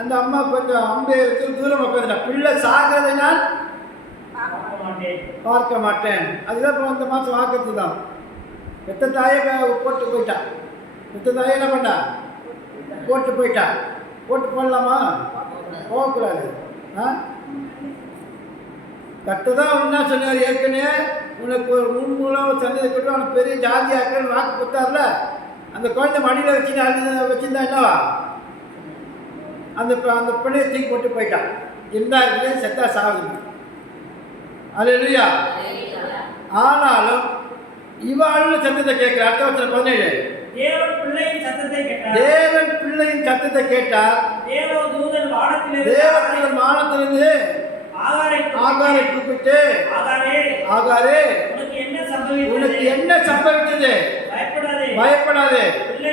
அந்த அம்மா கொஞ்சம் அம்பு தூரம் உட்காந்துட்டா. பிள்ளை சாகிறதை நான் பார்க்க மாட்டேன். அதுதான் இப்போ இந்த மாதம் வாக்கிறது தான். பெத்த தாயை போட்டு போயிட்டான். பெத்த தாயை என்ன பண்ணா? போட்டு போயிட்டான். போட்டு போடலாமா? போகக்கூடாது. கர்த்தர் என்ன சொன்னார்? ஏற்கனவே உனக்கு ஒரு மூலம் சந்ததி கொண்டு அவனுக்கு பெரிய ஜாதியாக்கன்னு வாக்கு கொடுத்தார்ல. அந்த குழந்தை மடியில் வச்சுருந்தா என்னவா? அந்த பிள்ளையை தூக்கி போட்டு போயிட்டான். இருந்தா செத்தா சாகுது. அல்லேலூயா. ஆனாலும் இவாளும் சத்தத்தை கேட்கிற. அடுத்த வருஷம் 17 தேவன் பிள்ளையின் சத்தத்தை கேட்டார். தேவதூதன் வானத்திலிருந்து ஆகாரை கூப்பிட்டு, ஆகாரே உனக்கு என்ன சம்பவித்தது? பயப்படாதே. பிள்ளை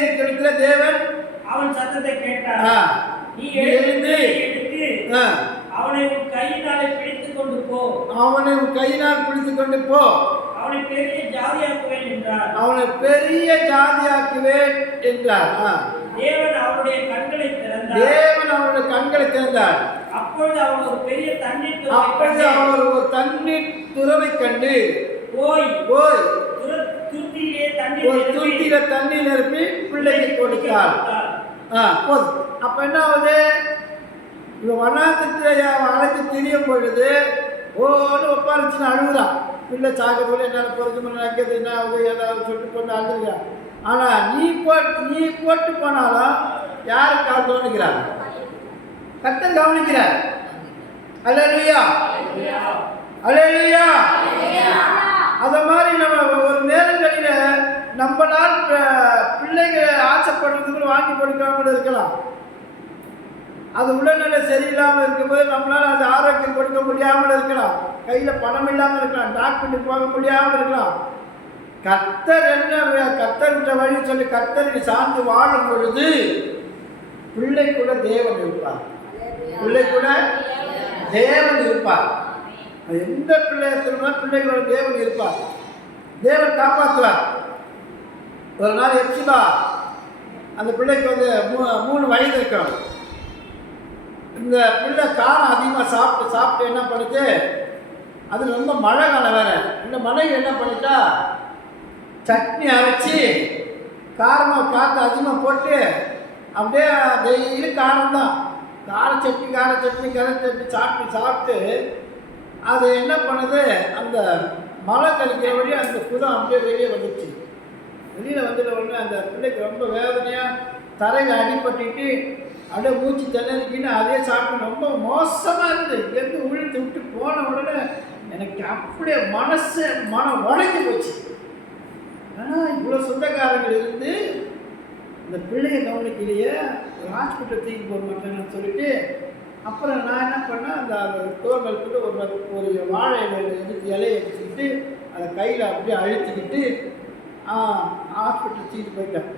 இருக்கிற இடத்துல தேவன் அவன் சத்தத்தை கேட்டார். நீ எழுந்து அவனை உன் கையினால் பிடித்துக் கொண்டு போ. அவனை பெரிய ஜாதியாக்குவேன் என்றார். அவனை பெரிய ஜாதியாக்குவேன் என்றார். தேவன் அவருடைய கண்களை திறந்தார். தேவன் அவருடைய கண்களை திறந்தார். அப்பொழுது அவர் ஒரு பெரிய தண்ணீர் அப்பொழுது அவர் ஒரு தண்ணீர் துறவை கண்டு போய் போய் துருத்தியிலே ஒரு தண்ணீர் துருத்தியில தண்ணீர் நிரப்பி பிள்ளைக்கு கொடுத்தார். போதும். அப்ப என்ன ஆகுது? இவன் வண்ணாத்திரைய அழைத்து திரியும் பொழுது ஓன்னு ஒப்பாரிச்சுன்னு அழுகுறான். பிள்ளை சாகிறதுல என்னால் பொறுக்க நினைக்கிறது என்ன ஆகுது ஏதாவது சொல்லிட்டு கொண்டு அழுதுகிறான். ஆனா நீ போட்டு போனாலும் யாருக்கு அவர் கவனிக்கிறார்? கர்த்தர் கவனிக்கிறார். அல்லேலூயா, அல்லேலூயா. அத மாதிரி நம்ம ஒரு நேரங்களில நம்மளால் பிள்ளைகள் ஆசைப்படுறதுக்கு வாங்கி கொடுக்காமல் இருக்கலாம். அது உடல்நிலை சரியில்லாமல் இருக்கும்போது நம்மளால் அது ஆரோக்கியம் கொடுக்க முடியாமல் இருக்கலாம். கையில் பணம் இல்லாமல் இருக்கலாம். டாக்டருக்கு போக முடியாமல் இருக்கலாம். கர்த்தர் என்ன கர்த்தர்ன்ற வழி சொல்லி கர்த்தருக்கு சார்ந்து வாழும் பொழுது பிள்ளை கூட தேவன் இருப்பார். பிள்ளை கூட தேவன் இருப்பார். எந்த பிள்ளைகளோட பிள்ளைகளோட தேவன் இருப்பார். தேவன் காப்பாற்றுவார். ஒரு நாள் எப்சிபா அந்த பிள்ளைக்கு வந்து 3 வயது இருக்கும். இந்த பிள்ளை காரம் அதிகமாக சாப்பிட்டு என்ன பண்ணுது? அது ரொம்ப மழை காலம் வேற. இந்த மழைக்கு என்ன பண்ணிட்டா சட்னி அரைச்சி காரமாக காற்று அதிகமாக போட்டு அப்படியே டெய்லி காரம் தான். கார சட்னி சாப்பிட்டு அது என்ன பண்ணுது? அந்த மழை கழிக்கிற வழி அந்த புதம் அப்படியே வெளியே வந்துடுச்சு. வெளியில் வந்துட்ட உடனே அந்த பிள்ளைக்கு ரொம்ப வேதனையாக தரையில் அடிபட்டுட்டு அப்படியே மூச்சு திணறிக்கின்னு அதே சாப்பிட்டு ரொம்ப மோசமாக இருக்குது. இங்கேருந்து உழுத்து விட்டு போன உடனே எனக்கு அப்படியே மனம் உடைஞ்சு போச்சு. ஆனால் இவ்வளோ சொந்தக்காரங்கள் இருந்து இந்த பிள்ளையை கவனிக்கலையே, ஒரு ஹாஸ்பிட்டல் தூக்கி போக மாட்டேன்னு சொல்லிட்டு அப்புறம் நான் என்ன பண்ணேன்? அந்த தோர்மல் போட்டு ஒரு வாழை இலையை எடுத்துக்கிட்டு அதை கையில் அப்படியே அழுத்திக்கிட்டு ஹாஸ்பிட்டல் தூக்கிட்டு போயிட்டேன்.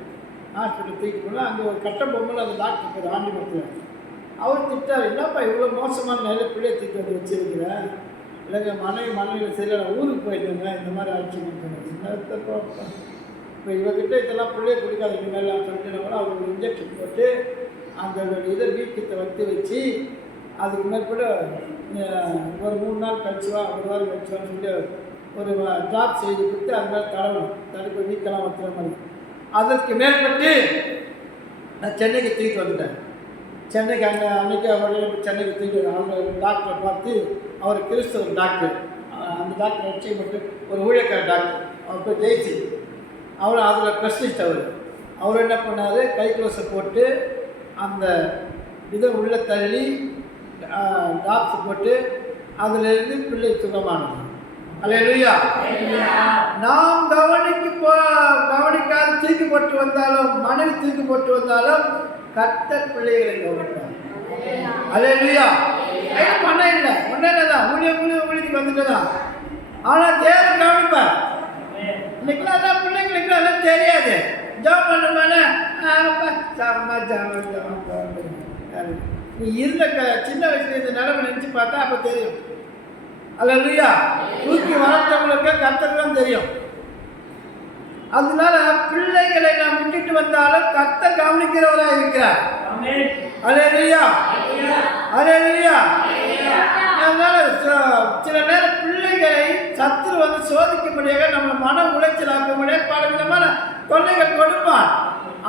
ஹாஸ்பிட்டல் தூக்கிட்டு போனால் அங்கே ஒரு கட்ட பொம்மையில் அந்த டாக்டர் பேர் ஆண்டிமரத்தில் அவர் திட்டார், என்னப்பா இவ்வளோ மோசமான நிலை பிள்ளையை தூக்கி வந்து வச்சுருக்கிறேன். இல்லைங்க மனைவியில் சரியான ஊருக்கு போயிருந்தேங்க, இந்த மாதிரி ஆட்சி பண்ணுறேன். இப்போ இவகிட்ட இதெல்லாம் பிள்ளைய கொடுக்காது இனிமேலாம் சொல்லிட்டு அவருக்கு இன்ஜெக்ஷன் போட்டு அந்த இதை வீக்கத்தை வச்சு அதுக்கு மேற்பட ஒரு 3 நாள் கழிச்சுவா, ஒரு வாரம் கழிச்சுவான்னு சொல்லி ஒரு ட்ராப் செய்து கொடுத்து அது மாதிரி தடுப்பு வீக்கெல்லாம் வைக்கிற மாதிரி. அதற்கு மேற்பட்டு நான் சென்னைக்கு தூக்கிட்டு வந்துட்டேன். சென்னைக்கு அன்றைக்கி சென்னைக்கு தூக்கிட்டு அவங்க டாக்டரை பார்த்து அவர் கிறிஸ்தவர் டாக்டர், அந்த டாக்டர் நிச்சயப்பட்டு ஒரு ஊழியக்கார டாக்டர் அவர் போய் ஜெயிச்சு அவர் அதில் ஸ்பெஷலிஸ்ட். அவர் என்ன பண்ணார்? கை க்ளோஸை போட்டு அந்த இதை உள்ளே தள்ளி டாப்ஸ் போட்டு அதிலிருந்து பிள்ளை சுகமானது. அல்லேலூயா. நாம் கவனிக்காத தூக்கி போட்டு வந்தாலும் மனைவி தூக்கி போட்டு வந்தாலும் கர்த்தர் பிள்ளைகளை கவனிப்பார். அல்லேலூயா. பணம் இல்லை ஒன்றும் தான் ஊழியத்துக்கு வந்துட்டு தான். ஆனால் தேவன் கவனிப்பார். இன்னைக்கெல்லாம் தான் பிள்ளைங்களுக்கு எல்லாம் தெரியாது. ஜாப் பண்ணுமானே நீ இருந்த சின்ன வயசுல இந்த நிலைமை நினச்சி பார்த்தா அப்போ தெரியும். அல்லேலூயா. தூக்கி வளர்த்தவங்களுக்கு கர்த்தருக்கு தெரியும். அதனால பிள்ளைகளை நாம் விட்டுட்டு வந்தாலும் கர்த்தர் கவனிக்கிறவராக இருக்கிறார். அல்லேலூயா, அல்லேலூயா. அதனால சில நேரம் பிள்ளைகளை சத்துரு வந்து சோதிக்கும்படியாக நம்ம மன உளைச்சலாக்கும்படியாக பல விதமான தொல்லைகள் கொடுப்பான்.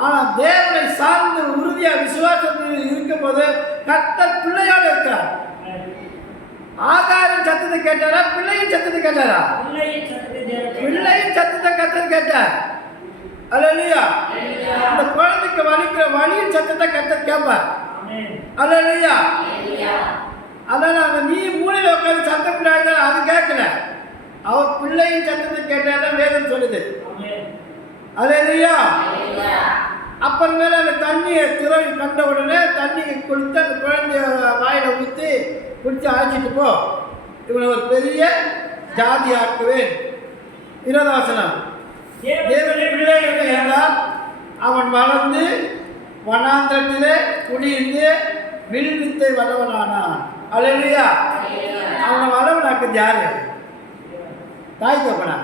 ஆனால் தேவனை சார்ந்து உறுதியாக விசுவாசத்தில் இருக்கும்போது கர்த்தர் பிள்ளையோடு இருக்கிறார். ஆகாரின் சத்தத்தை கேட்டாரா? பிள்ளையின் சத்தத்தை கேட்டாரா? பிள்ளையின் சத்தத்தை கர்த்தர் கேட்டார். அல்லேலூயா. அந்த குழந்தைக்கு வலிக்கிற வலியின் சத்தத்தை கர்த்தர் கேட்பார். அல்லேலூயா. அதனால நீ மூலையில் உட்காந்து சத்தம் பிள்ளைங்க அது கேட்கல, அவர் பிள்ளையின் சத்தத்தை கேட்டாதான் வேதம் சொல்லுது. அல்லேலூயா. அப்புறமேல அந்த தண்ணியை துறவி கண்ட உடனே தண்ணியை கொடுத்து அந்த குழந்தைய வாயில ஊற்றி குடிச்சு அழைச்சிட்டு போ, இவனை ஒரு பெரிய ஜாதி ஆக்குவேன். 20 வசனம். தேவனுடைய பிள்ளைகள் என்றால் அவன் வளர்ந்து வனாந்திரத்திலே குடியிருந்து வில் வித்தை வல்லவனானான். அல்லேலூயா. அவனை வல்லவனாக்குது யாரு? தாய் தகப்பனா?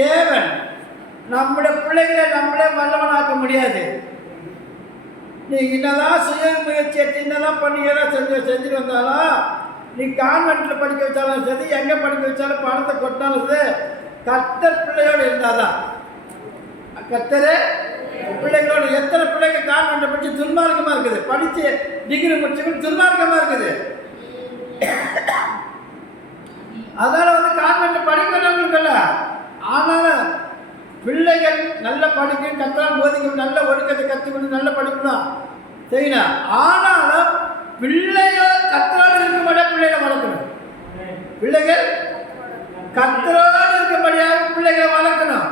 தேவன் நம்முடைய பிள்ளைகளை நம்மளே வல்லவனாக்க முடியாது. நீ என்னதான் சுய முயற்சி எடுத்து என்னதான் பண்ணி ஏதாவது செஞ்சுட்டு வந்தாலும், நீ கான்வென்ட்டில் படிக்க வச்சாலும் சரி, எங்கே படிக்க வச்சாலும், பணத்தை கொட்டினாலும் சரி, கர்த்தர் பிள்ளையோடு இருந்தாதான். கர்த்தரே பிள்ளைகளோடு. எத்தனை பிள்ளைங்க கான்வென்ட்டை படித்து துன்மார்க்கமாக இருக்குது, படித்து டிகிரி முடிச்சுக்கிட்டு துன்மார்க்கமாக இருக்குது. அதனால் வந்து கான்வென்ட்டை படிக்கிறவங்களுக்கு இல்லை. ஆனாலும் பிள்ளைகள் நல்ல படிக்க கற்றால் போதிக்கும், நல்ல ஒழுக்கத்தை கற்றுக்கணும், நல்ல படிப்பு தான் செய்யணும். ஆனாலும் பிள்ளைகள் கற்றால் இருக்கும்படியாக பிள்ளைகளை வளர்க்கணும். பிள்ளைகள் கற்றால் இருக்கும்படியாக பிள்ளைகளை வளர்க்கணும்.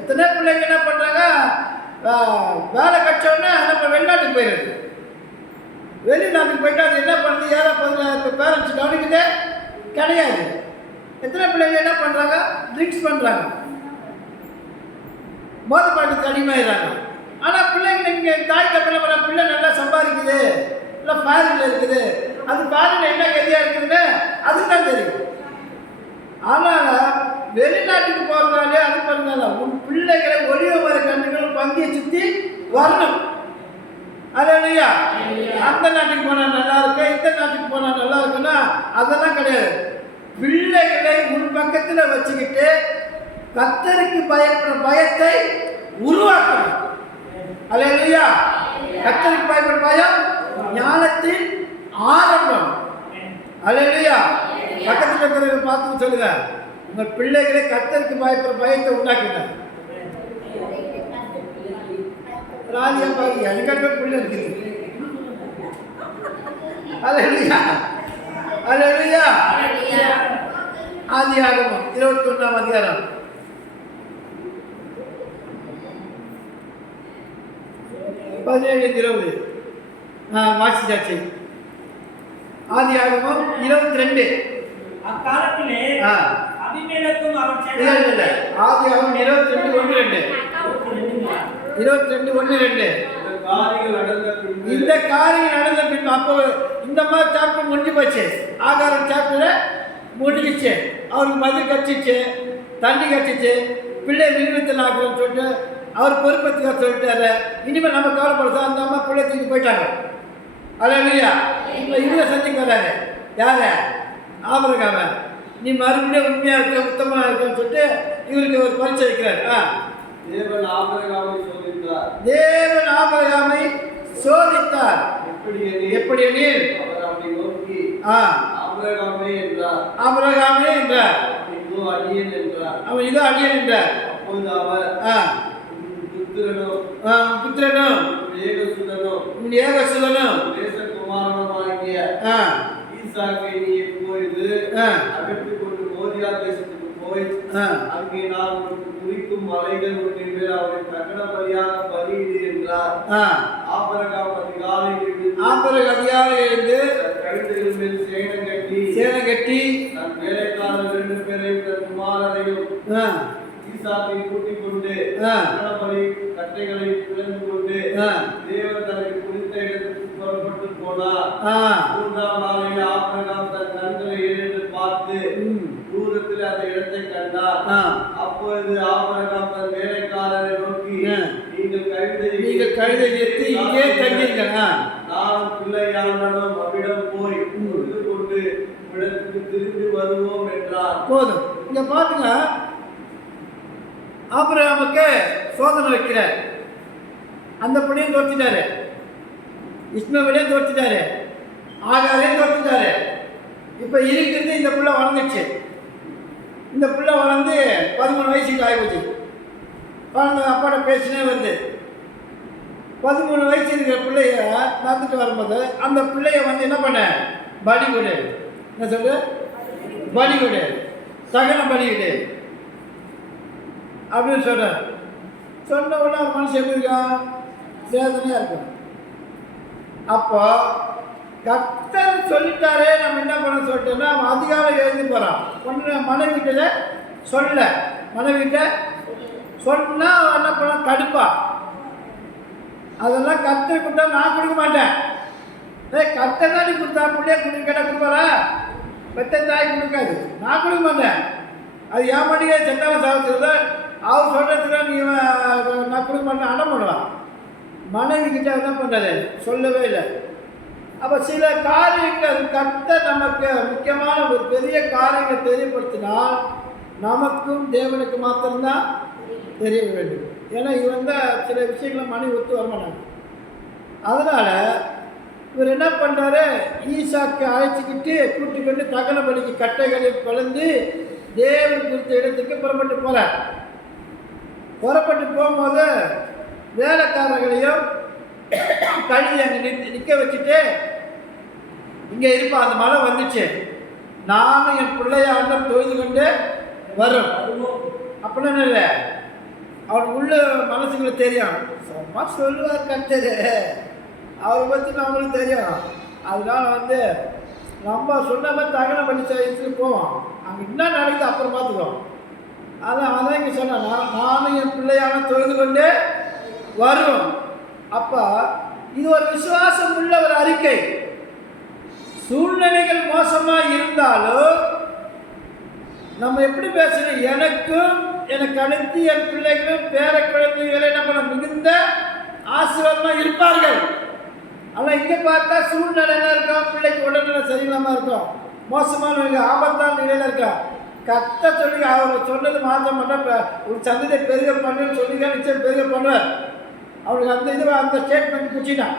எத்தனை பிள்ளைங்க என்ன பண்ணுறாங்க, வேலை கட்சோன்னா நம்ம வெளிநாட்டுக்கு போயிடுது. வெளிநாட்டுக்கு போயிட்டு அது என்ன பண்ணுறது, ஏதோ இப்போ பேரண்ட்ஸ் கவனிக்குதே கிடையாது. எத்தனை பிள்ளைங்க என்ன பண்ணுறாங்க, ட்ரிங்க்ஸ் பண்ணுறாங்க, போதை பாட்டுக்கு அடிமையாகிறாங்க. ஆனால் பிள்ளைங்க இங்கே தாய் தப்பில் பண்ண பிள்ளை நல்லா சம்பாதிக்குது, இல்லை ஃபாரினில் இருக்குது, அது ஃபாரினில் என்ன கதியாக இருக்குதுன்னு அதுதான் தெரியும். ஆனால் வெளிநாட்டுக்கு போகிறதுனாலே அது பண்ணால உன் பிள்ளைகளை ஒளிவு வர கண்டுகளும் பங்கியை சுற்றி வரணும். அது இல்லையா, அந்த நாட்டுக்கு போனால் நல்லா இருக்கு, இந்த நாட்டுக்கு போனால் நல்லா இருக்குன்னா அதெல்லாம் கிடையாது. பிள்ளைகளை உன் பக்கத்தில் வச்சுக்கிட்டு கர்த்தருக்கு பயப்படுற பயத்தை உருவாக்கணும். அல்லேலூயா. கர்த்தருக்கு பயப்படுற பயம் ஞானத்தின் ஆரம்பம். அல்லேலூயா. பக்கத்தில் இருக்கிறவங்க பார்த்து சொல்லுங்க, உங்கள் பிள்ளைகளை கர்த்தருக்கு பயப்படுற பயத்தை உண்டாக்குங்க. ராதியா பாருங்க, எனக்கு பிள்ளை இருக்குது. அல்லேலூயா. அல்லேலூயா. ஆதியாகமம் 21ஆம் அதிகாரம் 17-20 வாசிச்சாச்சு. ஆதியாகமம் 22. அக்காலத்திலே அபிமெலேக்கும் அவன் இல்லை ஆதியாகமம் 22:1-2 22:1-2 இந்த காரியம் நடந்த பின் அப்போ இந்த மாதிரி சாப்டர் முடிஞ்சு போச்சு. ஆகாரம் சாப்டரை முடிஞ்சிச்சு. அவருக்கு மதில் கட்சிச்சு, தண்ணி கட்சிச்சு, பிள்ளை விரும்பத்தில் ஆக்கணும்னு சொல்லிட்டு அவர் பொறுப்பத்துக்காக சொல்லிட்டாரு. இனிமேல் நம்ம கவலைப்படுறோம். அந்த அம்மா பிள்ளை தூக்கி போயிட்டாங்க. அல்லேலூயா. இப்போ இவரை சந்திக்க வர்றாரு. யார? ஆபிரகாம. நீ மறுபடியும் உண்மையாக இருக்க, உத்தமமாக இருக்கன்னு சொல்லிட்டு இவருக்கு ஒரு பரிச்சை வைக்கிறார். தேவன் ஆபிரகாமை சோதித்தார். தேவன் ஆபிரகாமை சோதித்தார். எப்படி எனில் அவர் அவனை நோக்கி ஆபிரகாமே என்றார். ஆபிரகாமே என்றார். இதோ அடியேன் என்றார். அவன் இதோ அடியேன் என்றார். அப்பொழுது அவர் புத்திரனும் ஏகசுதனும் தேசகுமாரனுமாகிய ஈசாக்கை நீ எப்பொழுது அழைத்துக் கொண்டு மோரியா தேசத்துக்கு போய் அங்கே நான் உனக்கு குறிக்கும் மலைகள் ஒன்றின் மேல் அவனை தகன பலியாக பலியிடு என்றார். ஆபிரகாம் அதிகாலை எழுந்து கழுதைகள் மேல் சேனை கட்டி தன் வேலைக்காரர் 2 பேரையும் தன் குமாரரையும் ஈசாக்கை கூட்டிக் கொண்டு பலி கட்டைகளை பிளந்து கொண்டு தேவன் தனக்கு குறித்த இடத்துக்கு புறப்பட்டு போனார். 3ஆம் நாளில் ஆபிரகாம் தன் கண்களை ஏறெடுத்து பார்த்து தூரத்தில் அந்த இடத்தை கண்டார். அப்பொழுது ஆபிரகாம் தன் வேலைக்காரரை நோக்கி, நீங்கள் கழுதை நிறுத்தி இங்கே தங்கியிருக்க, நானும் பிள்ளையாளனும் அவ்விடம் போய் கொண்டு இடத்துக்கு திரும்பி வருவோம் என்றார். போதும். இங்க பாருங்க, ஆபிரகாமுக்கு சோதனை வைக்கிறார். அந்த பிள்ளையும் தோற்றிட்டாரு, இஸ்மவேலையும் தோற்றிட்டாரு, ஆகாரையும் தோற்றிட்டாரு. இப்போ இருக்கிறது இந்த பிள்ளை வளர்ந்துச்சு. இந்த பிள்ளை வளர்ந்து 13 வயசுக்கு ஆகிப்போச்சு. வளர்ந்து அப்பாட்ட பேசினே வருது. 13 வயசு இருக்கிற பிள்ளைய நடந்துட்டு வரும்போது அந்த பிள்ளைய வந்து என்ன பண்ண, பலி கொடு, என்ன சொல்லு, பலி கொடு, சகன பலி கொடு அப்படின்னு சொல்கிறார். சொன்ன உடனே ஒரு மனுஷன் எப்படி இருக்கான், வேதனையாக இருக்கும். அப்போ கர்த்தர் சொல்லிட்டாரே, நம்ம என்ன பண்ண சொல்லிட்டோம்னா அவன் அதிகாரம் எழுதி போகிறான். ஒன்று மனைவிட்ட சொல்ல, மனைவிட்ட சொன்னால் அவன் என்ன பண்ண தடுப்பா. அதெல்லாம் கர்த்தர் கொடுத்தா நான் கொடுக்க மாட்டேன். கர்த்தர் தான் நீ கொடுத்தா, பிள்ளைய கொடுக்க கேட்டால் கொடுப்பாரா? பெத்த தாய் கொடுக்காது, நான் கொடுக்க மாட்டேன். அது என் மணிக்கே சென்றாலும் சாப்பிட்டு அவர் சொல்கிறதுக்கு நீ நான் கொடுக்க மாட்டேன் அடம் பண்ணுவான். மனைவி கிட்ட என்ன பண்ணுறது சொல்லவே இல்லை. அப்போ சில காரியங்கள் கர்த்தர் நமக்கு முக்கியமான ஒரு பெரிய காரியங்களை தெரியப்படுத்தினால் நமக்கும் தேவனுக்கு மாத்திரம்தான் தெரிய வேண்டும். ஏன்னா இவன் தான் சில விஷயங்களை மனைவி ஒத்து வரமாட்டாங்க. அதனால் இவர் என்ன பண்ணுறாரு, ஈசாக்கு அழைச்சிக்கிட்டு கூட்டி கொண்டு தகன பலிக்கு கட்டைகளை கலந்து தேவன் குறித்த இடத்துக்கு புறப்பட்டு போகிறார். புறப்பட்டு போகும்போது வேலைக்காரர்களையும் கழுதி அங்கே நிற்க வச்சுட்டு இங்கே இருப்பா, அந்த மழை வந்துச்சு, நானும் என் பிள்ளையாண்டம் தொழுது கொண்டு வரும் அப்படின்னு இல்லை. அவனுக்கு உள்ள மனசுக்குள்ள தெரியும், சும்மா சொல்லுவார் கத்தரு, அவரை பற்றி நம்மளுக்கு தெரியும். அதனால நம்ம சொன்ன மாதிரி தகன பண்ணி எடுத்துட்டு போவோம், அங்கே என்ன நடக்குது அப்புறம் பார்த்துக்குவோம். அதான் இங்கே சொன்னேன், நானும் என் பிள்ளையான தொழுது கொண்டு வரும். அப்போ இது ஒரு விசுவாசம் உள்ள ஒரு அறிக்கை. சூழ்நிலைகள் மோசமாக இருந்தாலும் நம்ம எப்படி பேசணும், எனக்கும் எனக்கு அடுத்து என் பிள்ளைகளும் பேர குழந்தைகளை என்ன பண்ண மிகுந்த ஆசீர்வாதமாக இருப்பார்கள். ஆனால் இங்கே பார்த்தா சூழ்நிலை என்ன இருக்கும், பிள்ளைக்கு உடல்நிலை சரியில்லாமல் இருக்கும், மோசமான ஆபத்தான நிலையில் இருக்கா. கத்த சொல்லி அவர் சொன்னது மாற்ற மாட்டேன், ஒரு சந்ததியை பெருக பண்ணுன்னு சொல்லிக்க நிச்சயம் பெருக பண்ணுவார். அவனுக்கு அந்த ஸ்டேட்மெண்ட் பிடிச்சிட்டான்.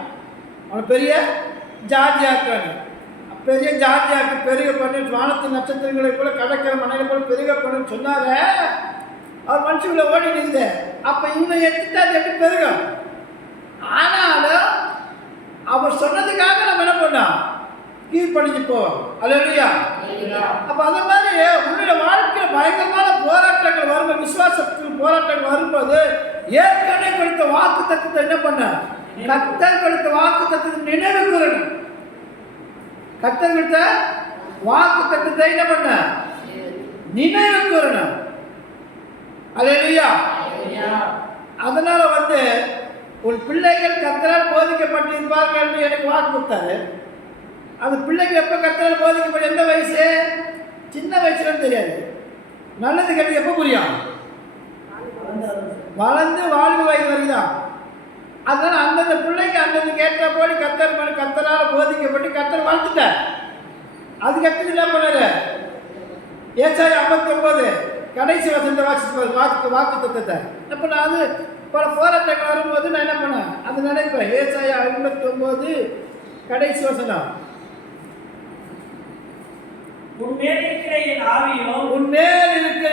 அவனுக்கு பெரிய ஜார்ஜியாக்கான பெரிய ஜார்ஜியாக்கு பெருக பண்ணு, வானத்து நட்சத்திரங்களை போல கடற்கரை மனையில போல பெருக பண்ணுன்னு சொன்னார. அவர் மனுஷங்களை ஓடி நின்று அப்போ இவனை எடுத்துட்டு அது எப்படி பெருகும். ஆனாலும் அவர் சொன்னதுக்காக நம்ம என்ன பண்ணோம், கீழ்ப்படிஞ்சு போவோம். அல்லேலூயா. அப்போ அந்த மாதிரி உன்னுடைய வாழ்க்கையில் பயங்கரமான போராட்டங்கள் வரும்போது, விசுவாசத்துக்கு போராட்டங்கள் வரும்போது ஏற்கனவே கொடுத்த வாக்கு தத்துவத்தை என்ன பண்ண, கர்த்தர் கொடுத்த வாக்கு தத்துவத்தை நினைவு கூறணும். கர்த்தர் கொடுத்த வாக்கு தத்துவத்தை என்ன பண்ண, நினைவு கூறணும். அல்லேலூயா. அதனால உன் பிள்ளைகள் கர்த்தரால் போதிக்கப்பட்டிருப்பார்கள் என்று எனக்கு வாக்கு கொடுத்தாரு. அந்த பிள்ளைகள் எப்போ கர்த்தரால் போதிக்கப்பட்ட, எந்த வயசு, சின்ன வயசுலன்னு தெரியாது, நல்லது கெட்டது எப்போ புரியும், வளர்ந்து வாழ்வு வயது வரைதான். அதனால அந்தந்த பிள்ளைக்கு அந்தந்த கேட்ட போடி கர்த்தரால் போதிக்கப்பட்டு கர்த்தர் வளர்த்துட்டார். அதுக்கடுத்து என்ன பண்ணாரு, ஏசாயா 59 கடைசி வசனத்தை வாசிச்சு வாக்கு தத்துவத்தை என்ன பண்ண. அது பல போராட்டங்கள் வரும்போது நான் என்ன பண்ணேன், அது நினைப்பேன். ஏசாயா 59 கடைசி வசனம், உன்மேல் இருக்கிற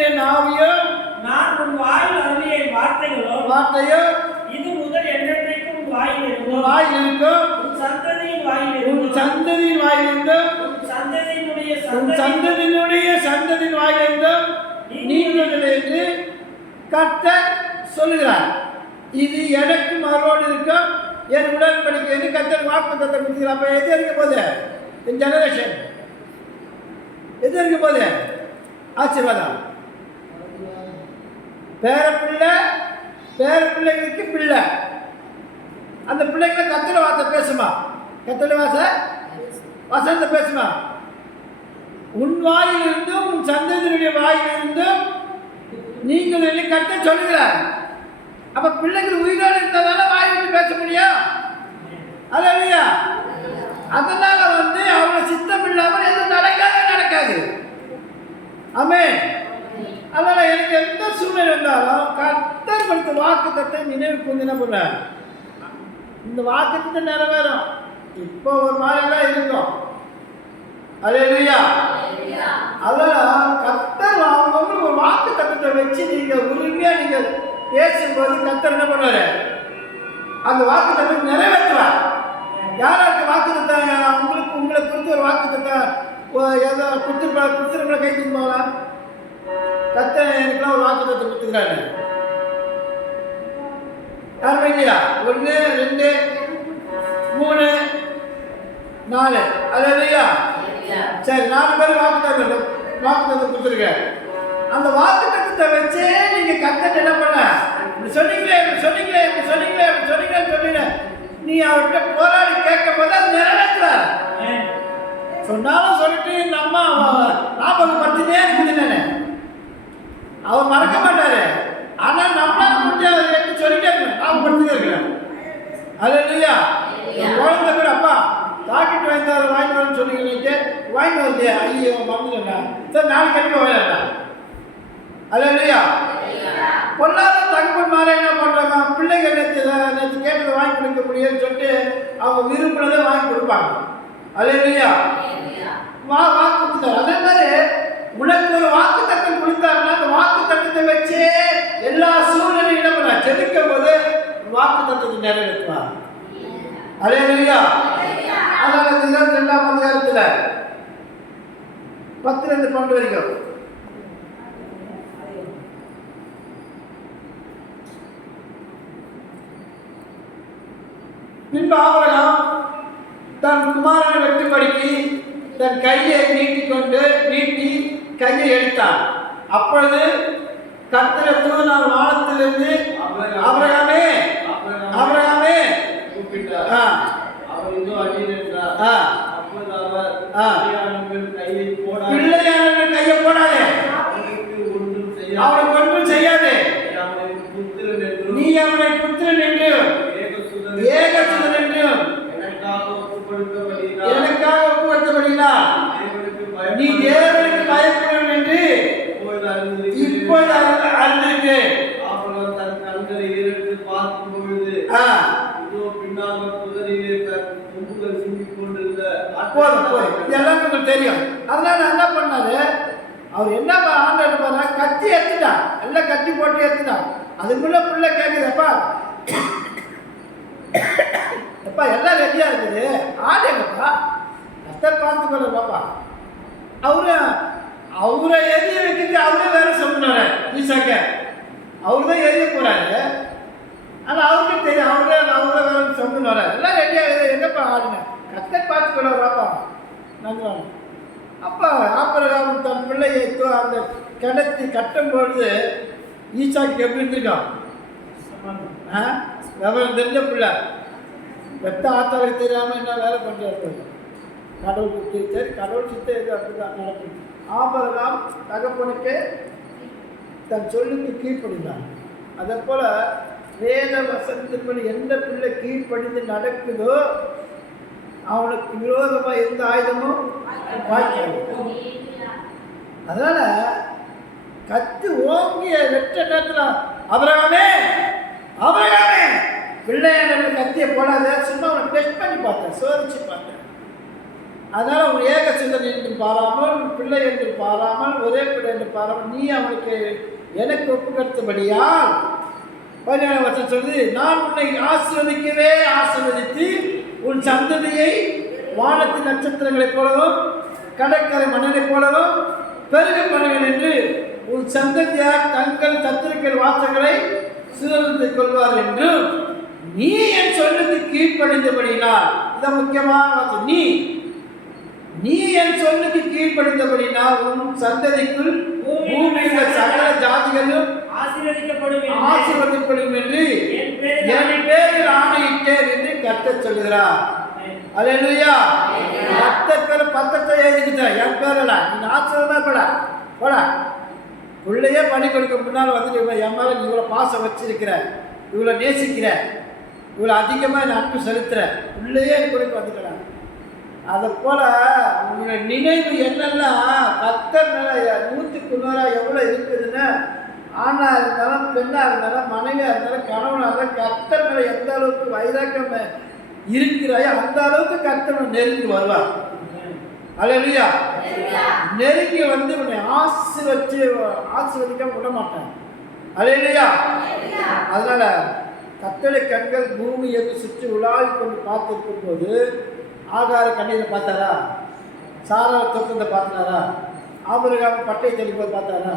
என் ஆவியும் நான் உன் வாயில் அருளிய என் வார்த்தையோ இது முதல் என்றென்றைக்கும் உன் வாயில் இருக்கும். உன் சந்ததியின் வாயிலிருந்தும் உன் சந்ததியினுடைய வாயிலிருந்தும் நீங்கள் என்று கர்த்தர் சொல்லுகிறார். இது எனக்கும் அவரோடு இருக்கும் என் உடன்படிக்கை என்று கர்த்தர் வாக்கு தத்தம் கொடுக்கிறார். அப்போ எது இருக்க போது, என் ஜெனரேஷன் எது இருக்க போது, ஆசீர்வாதம். பேரப்பிள்ளைகளுக்கு பிள்ளை, அந்த பிள்ளைகளை கர்த்தர் வார்த்தை பேசுமா, கர்த்தர் வசனத்தை பேசுமா. உன் வாயிலிருந்தும் உன் சந்ததியினுடைய வாயிலிருந்தும் நீங்கள் என்று கர்த்தர் சொல்லுகிறார். அப்ப பிள்ளைகள் உயிரோடு இருந்ததால வாய் விட்டு பேச முடியும். அல்லேலூயா. அதனால அவங்கள சித்தம் இல்லாமல் எதுவும் நடக்காது. ஆமென். அதனால எனக்கு எந்த சூழ்நிலை வந்தாலும் கர்த்தர் கொடுத்த வாக்கு தத்தை நினைவு கொண்டு என்ன பண்ண, இந்த வாக்கு தத்தை நிறைவேறும். இப்போ ஒரு மாதிரிலாம் இருக்கும். அல்லேலூயா. அதெல்லாம் கர்த்தர் அவங்களுக்கு ஒரு வாக்கு தத்துவத்தை வச்சு நீங்க உரிமையா நீங்க பேசும்போது கர்த்தர் என்ன பண்ணுவாரு, அந்த வாக்கு தத்துவத்தை நிறைவேற்றுவார். யாராருக்கு வாக்கு தத்தம் உங்களை குறித்து ஒரு வாக்கு தத்தம் ஏதோ கொடுத்துருப்பா கை தூக்குவாங்களா, கர்த்தர் எனக்குலாம் ஒரு வாக்கு தத்துவம் கொடுத்துக்கிறாரு. யாருமே இல்லையா? 1 2 3 4 அல்லேலூயா. சரி, 4 பேர் வாக்கு தத்துவம் கொடுத்துருக்க. அந்த வாக்கு தத்துவத்தை வச்சே நீங்க கர்த்தர் என்ன பண்ண, இப்படி சொன்னீங்களே நீ அவர்கிட்ட போராடி கேட்கும் போது அது நிறைவேற்றுவார். சொன்னாலும் சொல்லிட்டு நம்ம ஞாபகப்படுத்தினே இருக்குது. அவர் மறக்க மாட்டாரு. ஆனா நம்மளால முடிஞ்ச எடுத்து சொல்லிட்டே இருக்கணும், ஞாபகப்படுத்திட்டே இருக்கிறேன். அது இல்லையா? குழந்தை கூட அப்பா தாக்கிட்டு வாங்கிட்டு வரேன்னு சொன்னீங்க, வாங்கிட்டு வரலையா? ஐயோ மறந்துட்டா, சரி நாளைக்கு கண்டிப்பாக வாங்கிடா. அது இல்லையா? பொல்லாத தகவல் மேலே என்ன பண்றாங்க, பிள்ளைகள் நேற்று கேட்டதை வாங்கி கொடுக்க முடியும்னு சொல்லிட்டு அவங்க விரும்பினதை வாங்கி கொடுப்பாங்க. அது இல்லையா? வாக்கு கொடுத்தாரு. அதே மாதிரி உனக்கு ஒரு வாக்கு தட்டம் கொடுத்தாருன்னா அந்த வாக்கு தட்டத்தை வச்சே எல்லா சூழ்நிலையும் என்ன பண்ண செதுக்கும் போது வாக்கு தட்டத்தை நிறைவேற்றுவார். அதே இல்லையா? அதனால 2ஆம் அதிகாரத்தில் 10-12 வரைக்கும் பின்பு ஆபிரகாம் தன் குமாரனை வெட்டும்படிக்கு தன் கையை நீட்டி கையை எடுத்தான். அப்பொழுது கர்த்தர் தூதனார் வானத்திலிருந்து ஆபிரகாமே ஆபிரகாமே கூப்பிட்டார். அவர் இதோ அடியில் என்றார். அப்பொழுது அவர் பிள்ளையானவர்கள் கையை போடாதே, அவனுக்கு ஒன்றும் செய்யாதே, நீ அவனை புத்திரன் என்றும் ஏகசுதன் என்றும் எனக்காக ஒப்புக்கொடுத்தபடியினால் நீ தேவனுக்கு பயப்படும் என்று இப்போது அறிந்திருக்கு. தன் கண்களை ஏறெடுத்து பார்க்கும் பொழுது பின்னாக புதரிலே தன் கொம்புகள் சிந்திக் கொண்டிருந்த இதெல்லாம் உங்களுக்கு தெரியும். அதனால என்ன பண்ணாரு, அவர் என்ன ஆண்டு பண்ண கத்தி எடுத்துட்டான், எல்லாம் கட்டி போட்டு எடுத்துட்டான். அதுக்குள்ள பிள்ளை கேட்குதப்பா எப்பா எல்லாம் ரெடியா இருக்குது, ஆடுங்கப்பா கஷ்டம் பார்த்துக்கொள்ள பாப்பா. அவரை எரிய வைக்கிறது அவரே வேற சொன்னாரு. ஈசாக்க அவர் தான் எரிய போறாரு. ஆனால் அவருக்கு தெரியும் அவரே வேற சொன்னாரு. எல்லாம் ரெடியா எங்கப்பா ஆடுங்க கஷ்டம் பார்த்துக்கொள்ள பாப்பா நன்றாங்க. அப்போ ஆபிரகாம் தன் பிள்ளையை அந்த கிடத்தி கட்டும் பொழுது ஈசாக்கு எப்படி இருந்திருக்கான்? விவரம் தெரிஞ்ச பிள்ளை, வெட்ட ஆத்தாளுக்கு தெரியாமல் என்ன வேலை பண்ணுறாரு. கடவுளுக்கு சரி, கடவுள் சித்த இது அப்படிதான் நடக்குது. ஆபிரகாம் தகப்பனுக்கு தன் சொல்லுக்கு கீழ்ப்படிந்தான். அதே போல் வேத வசனத்தின்படி எந்த பிள்ளை கீழ்ப்படிந்து நடக்குதோ அவனுக்கு விரோதமாக எந்த ஆயுதமும் வாய்க்காது. அதனால கத்து ஓங்கிய வெட்ட நேரத்தில் ஆபிரகாமே ஆபிரகாமே பிள்ளையான கத்தியை போடாத, சும்மா அவனை டெஸ்ட் பண்ணி பார்த்தேன், சோதிச்சு பார்த்தேன். அதனால் அவன் ஏகசுதன் என்று பாராமல், பிள்ளை என்று பாராமல், ஒரே பிள்ளை என்று பாராமல் நீ அவனுக்கு எனக்கு ஒப்புக்கொடுத்தபடியால் 17 வருஷம் சொல்லுது, நான் உன்னை ஆசீர்வதிக்கவே ஆசீர்வதித்து உன் சந்ததியை வானத்தின் நட்சத்திரங்களைப் போலவும் கடற்கரை மணலைப் போலவும் பெருக பண்ணுவேன் என்று உன் சந்ததியார் தங்கள் சத்துருக்கள் வாசல்களை சுதந்திரித்துக் கொள்வார் என்றும் நீ என் சொல்லுக்கு கீழ்ப்படிந்தபடினால், இதை முக்கியமான வாசம், நீ என் சொல்லுக்கு கீழ்ப்படிந்தபடினால் உன் சந்ததிக்குள் பூமியில் சகல ஜாதிகளும் ஆசீர்வதிக்கப்படும் என்று என் பேரில் ஆணையிட்டேன் என்று கர்த்தர் சொல்கிறார். அல்லேலூயா. கர்த்தர் பக்கத்தை எழுதிக்கிட்ட என் பேரல நீ ஆசீர்வாதமே போட பிள்ளையே பண்ணி கொடுக்க முன்னால் வந்துட்டு என் மேலே நீ இவ்வளோ பாசம் வச்சிருக்கிற, இவ்வளோ நேசிக்கிற, இவ்வளோ அதிகமாக நான் அன்பு செலுத்துற, பிள்ளையே கொடுக்க வந்துக்கிறாங்க. அதை போல் உங்களுடைய நினைவு என்னெல்லாம் கர்த்தர் மேலே 100க்கு 100 எவ்வளோ இருக்குதுன்னு, ஆணாக இருந்தாலும் பெண்ணாக இருந்தாலும் மனைவியாக இருந்தாலும் கணவனாக இருந்தாலும் கர்த்தர் மேலே எந்த அளவுக்கு வைராக்கியம் இருக்கிறாயோ அந்த அளவுக்கு கர்த்தர் நெருங்கி வருவார். அல்லேலூயா. நெருங்கி வந்து உன்னை ஆசீர்வதிக்க விட மாட்டான். அல்லேலூயா. அதனால கர்த்தருடைய கண்கள் பூமி எது சுற்றி உலாவி கொண்டு பார்த்துருக்கும் போது ஆகார கண்ணீரை பார்த்தாரா, சாராவை தொக்கத்தை பார்த்தாரா, ஆபிரகாம் பட்டை தெளிப்பதை பார்த்தாரா,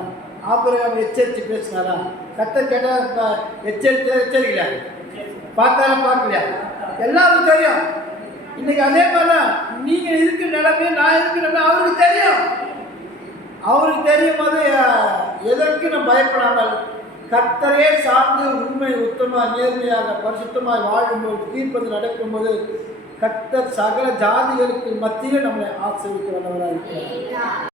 ஆபிரகாம் எச்சரித்து பேசினாரா, கர்த்தர் கேட்டால் எச்சரிக்கல, பார்த்தாரா பார்க்கலையா, எல்லாருக்கும் தெரியும். இன்னைக்கு அதே மாதிரி நீங்கள் இருக்கிற நிலைமை நான் இருக்கிற நிலைமை அவருக்கு தெரியும். அவருக்கு தெரியும் போது எதற்கு நான் பயப்படாமல் கர்த்தரே சார்ந்து உண்மை உத்தமாக நேர்மையாக பரிசுத்தமாக வாழும்போது தீர்ப்பது நடக்கும்போது கர்த்தர் சகல ஜாதிகளுக்கு மத்தியில் நம்மளை ஆசீர்வதிக்க வல்லவராக இருக்கிறார்.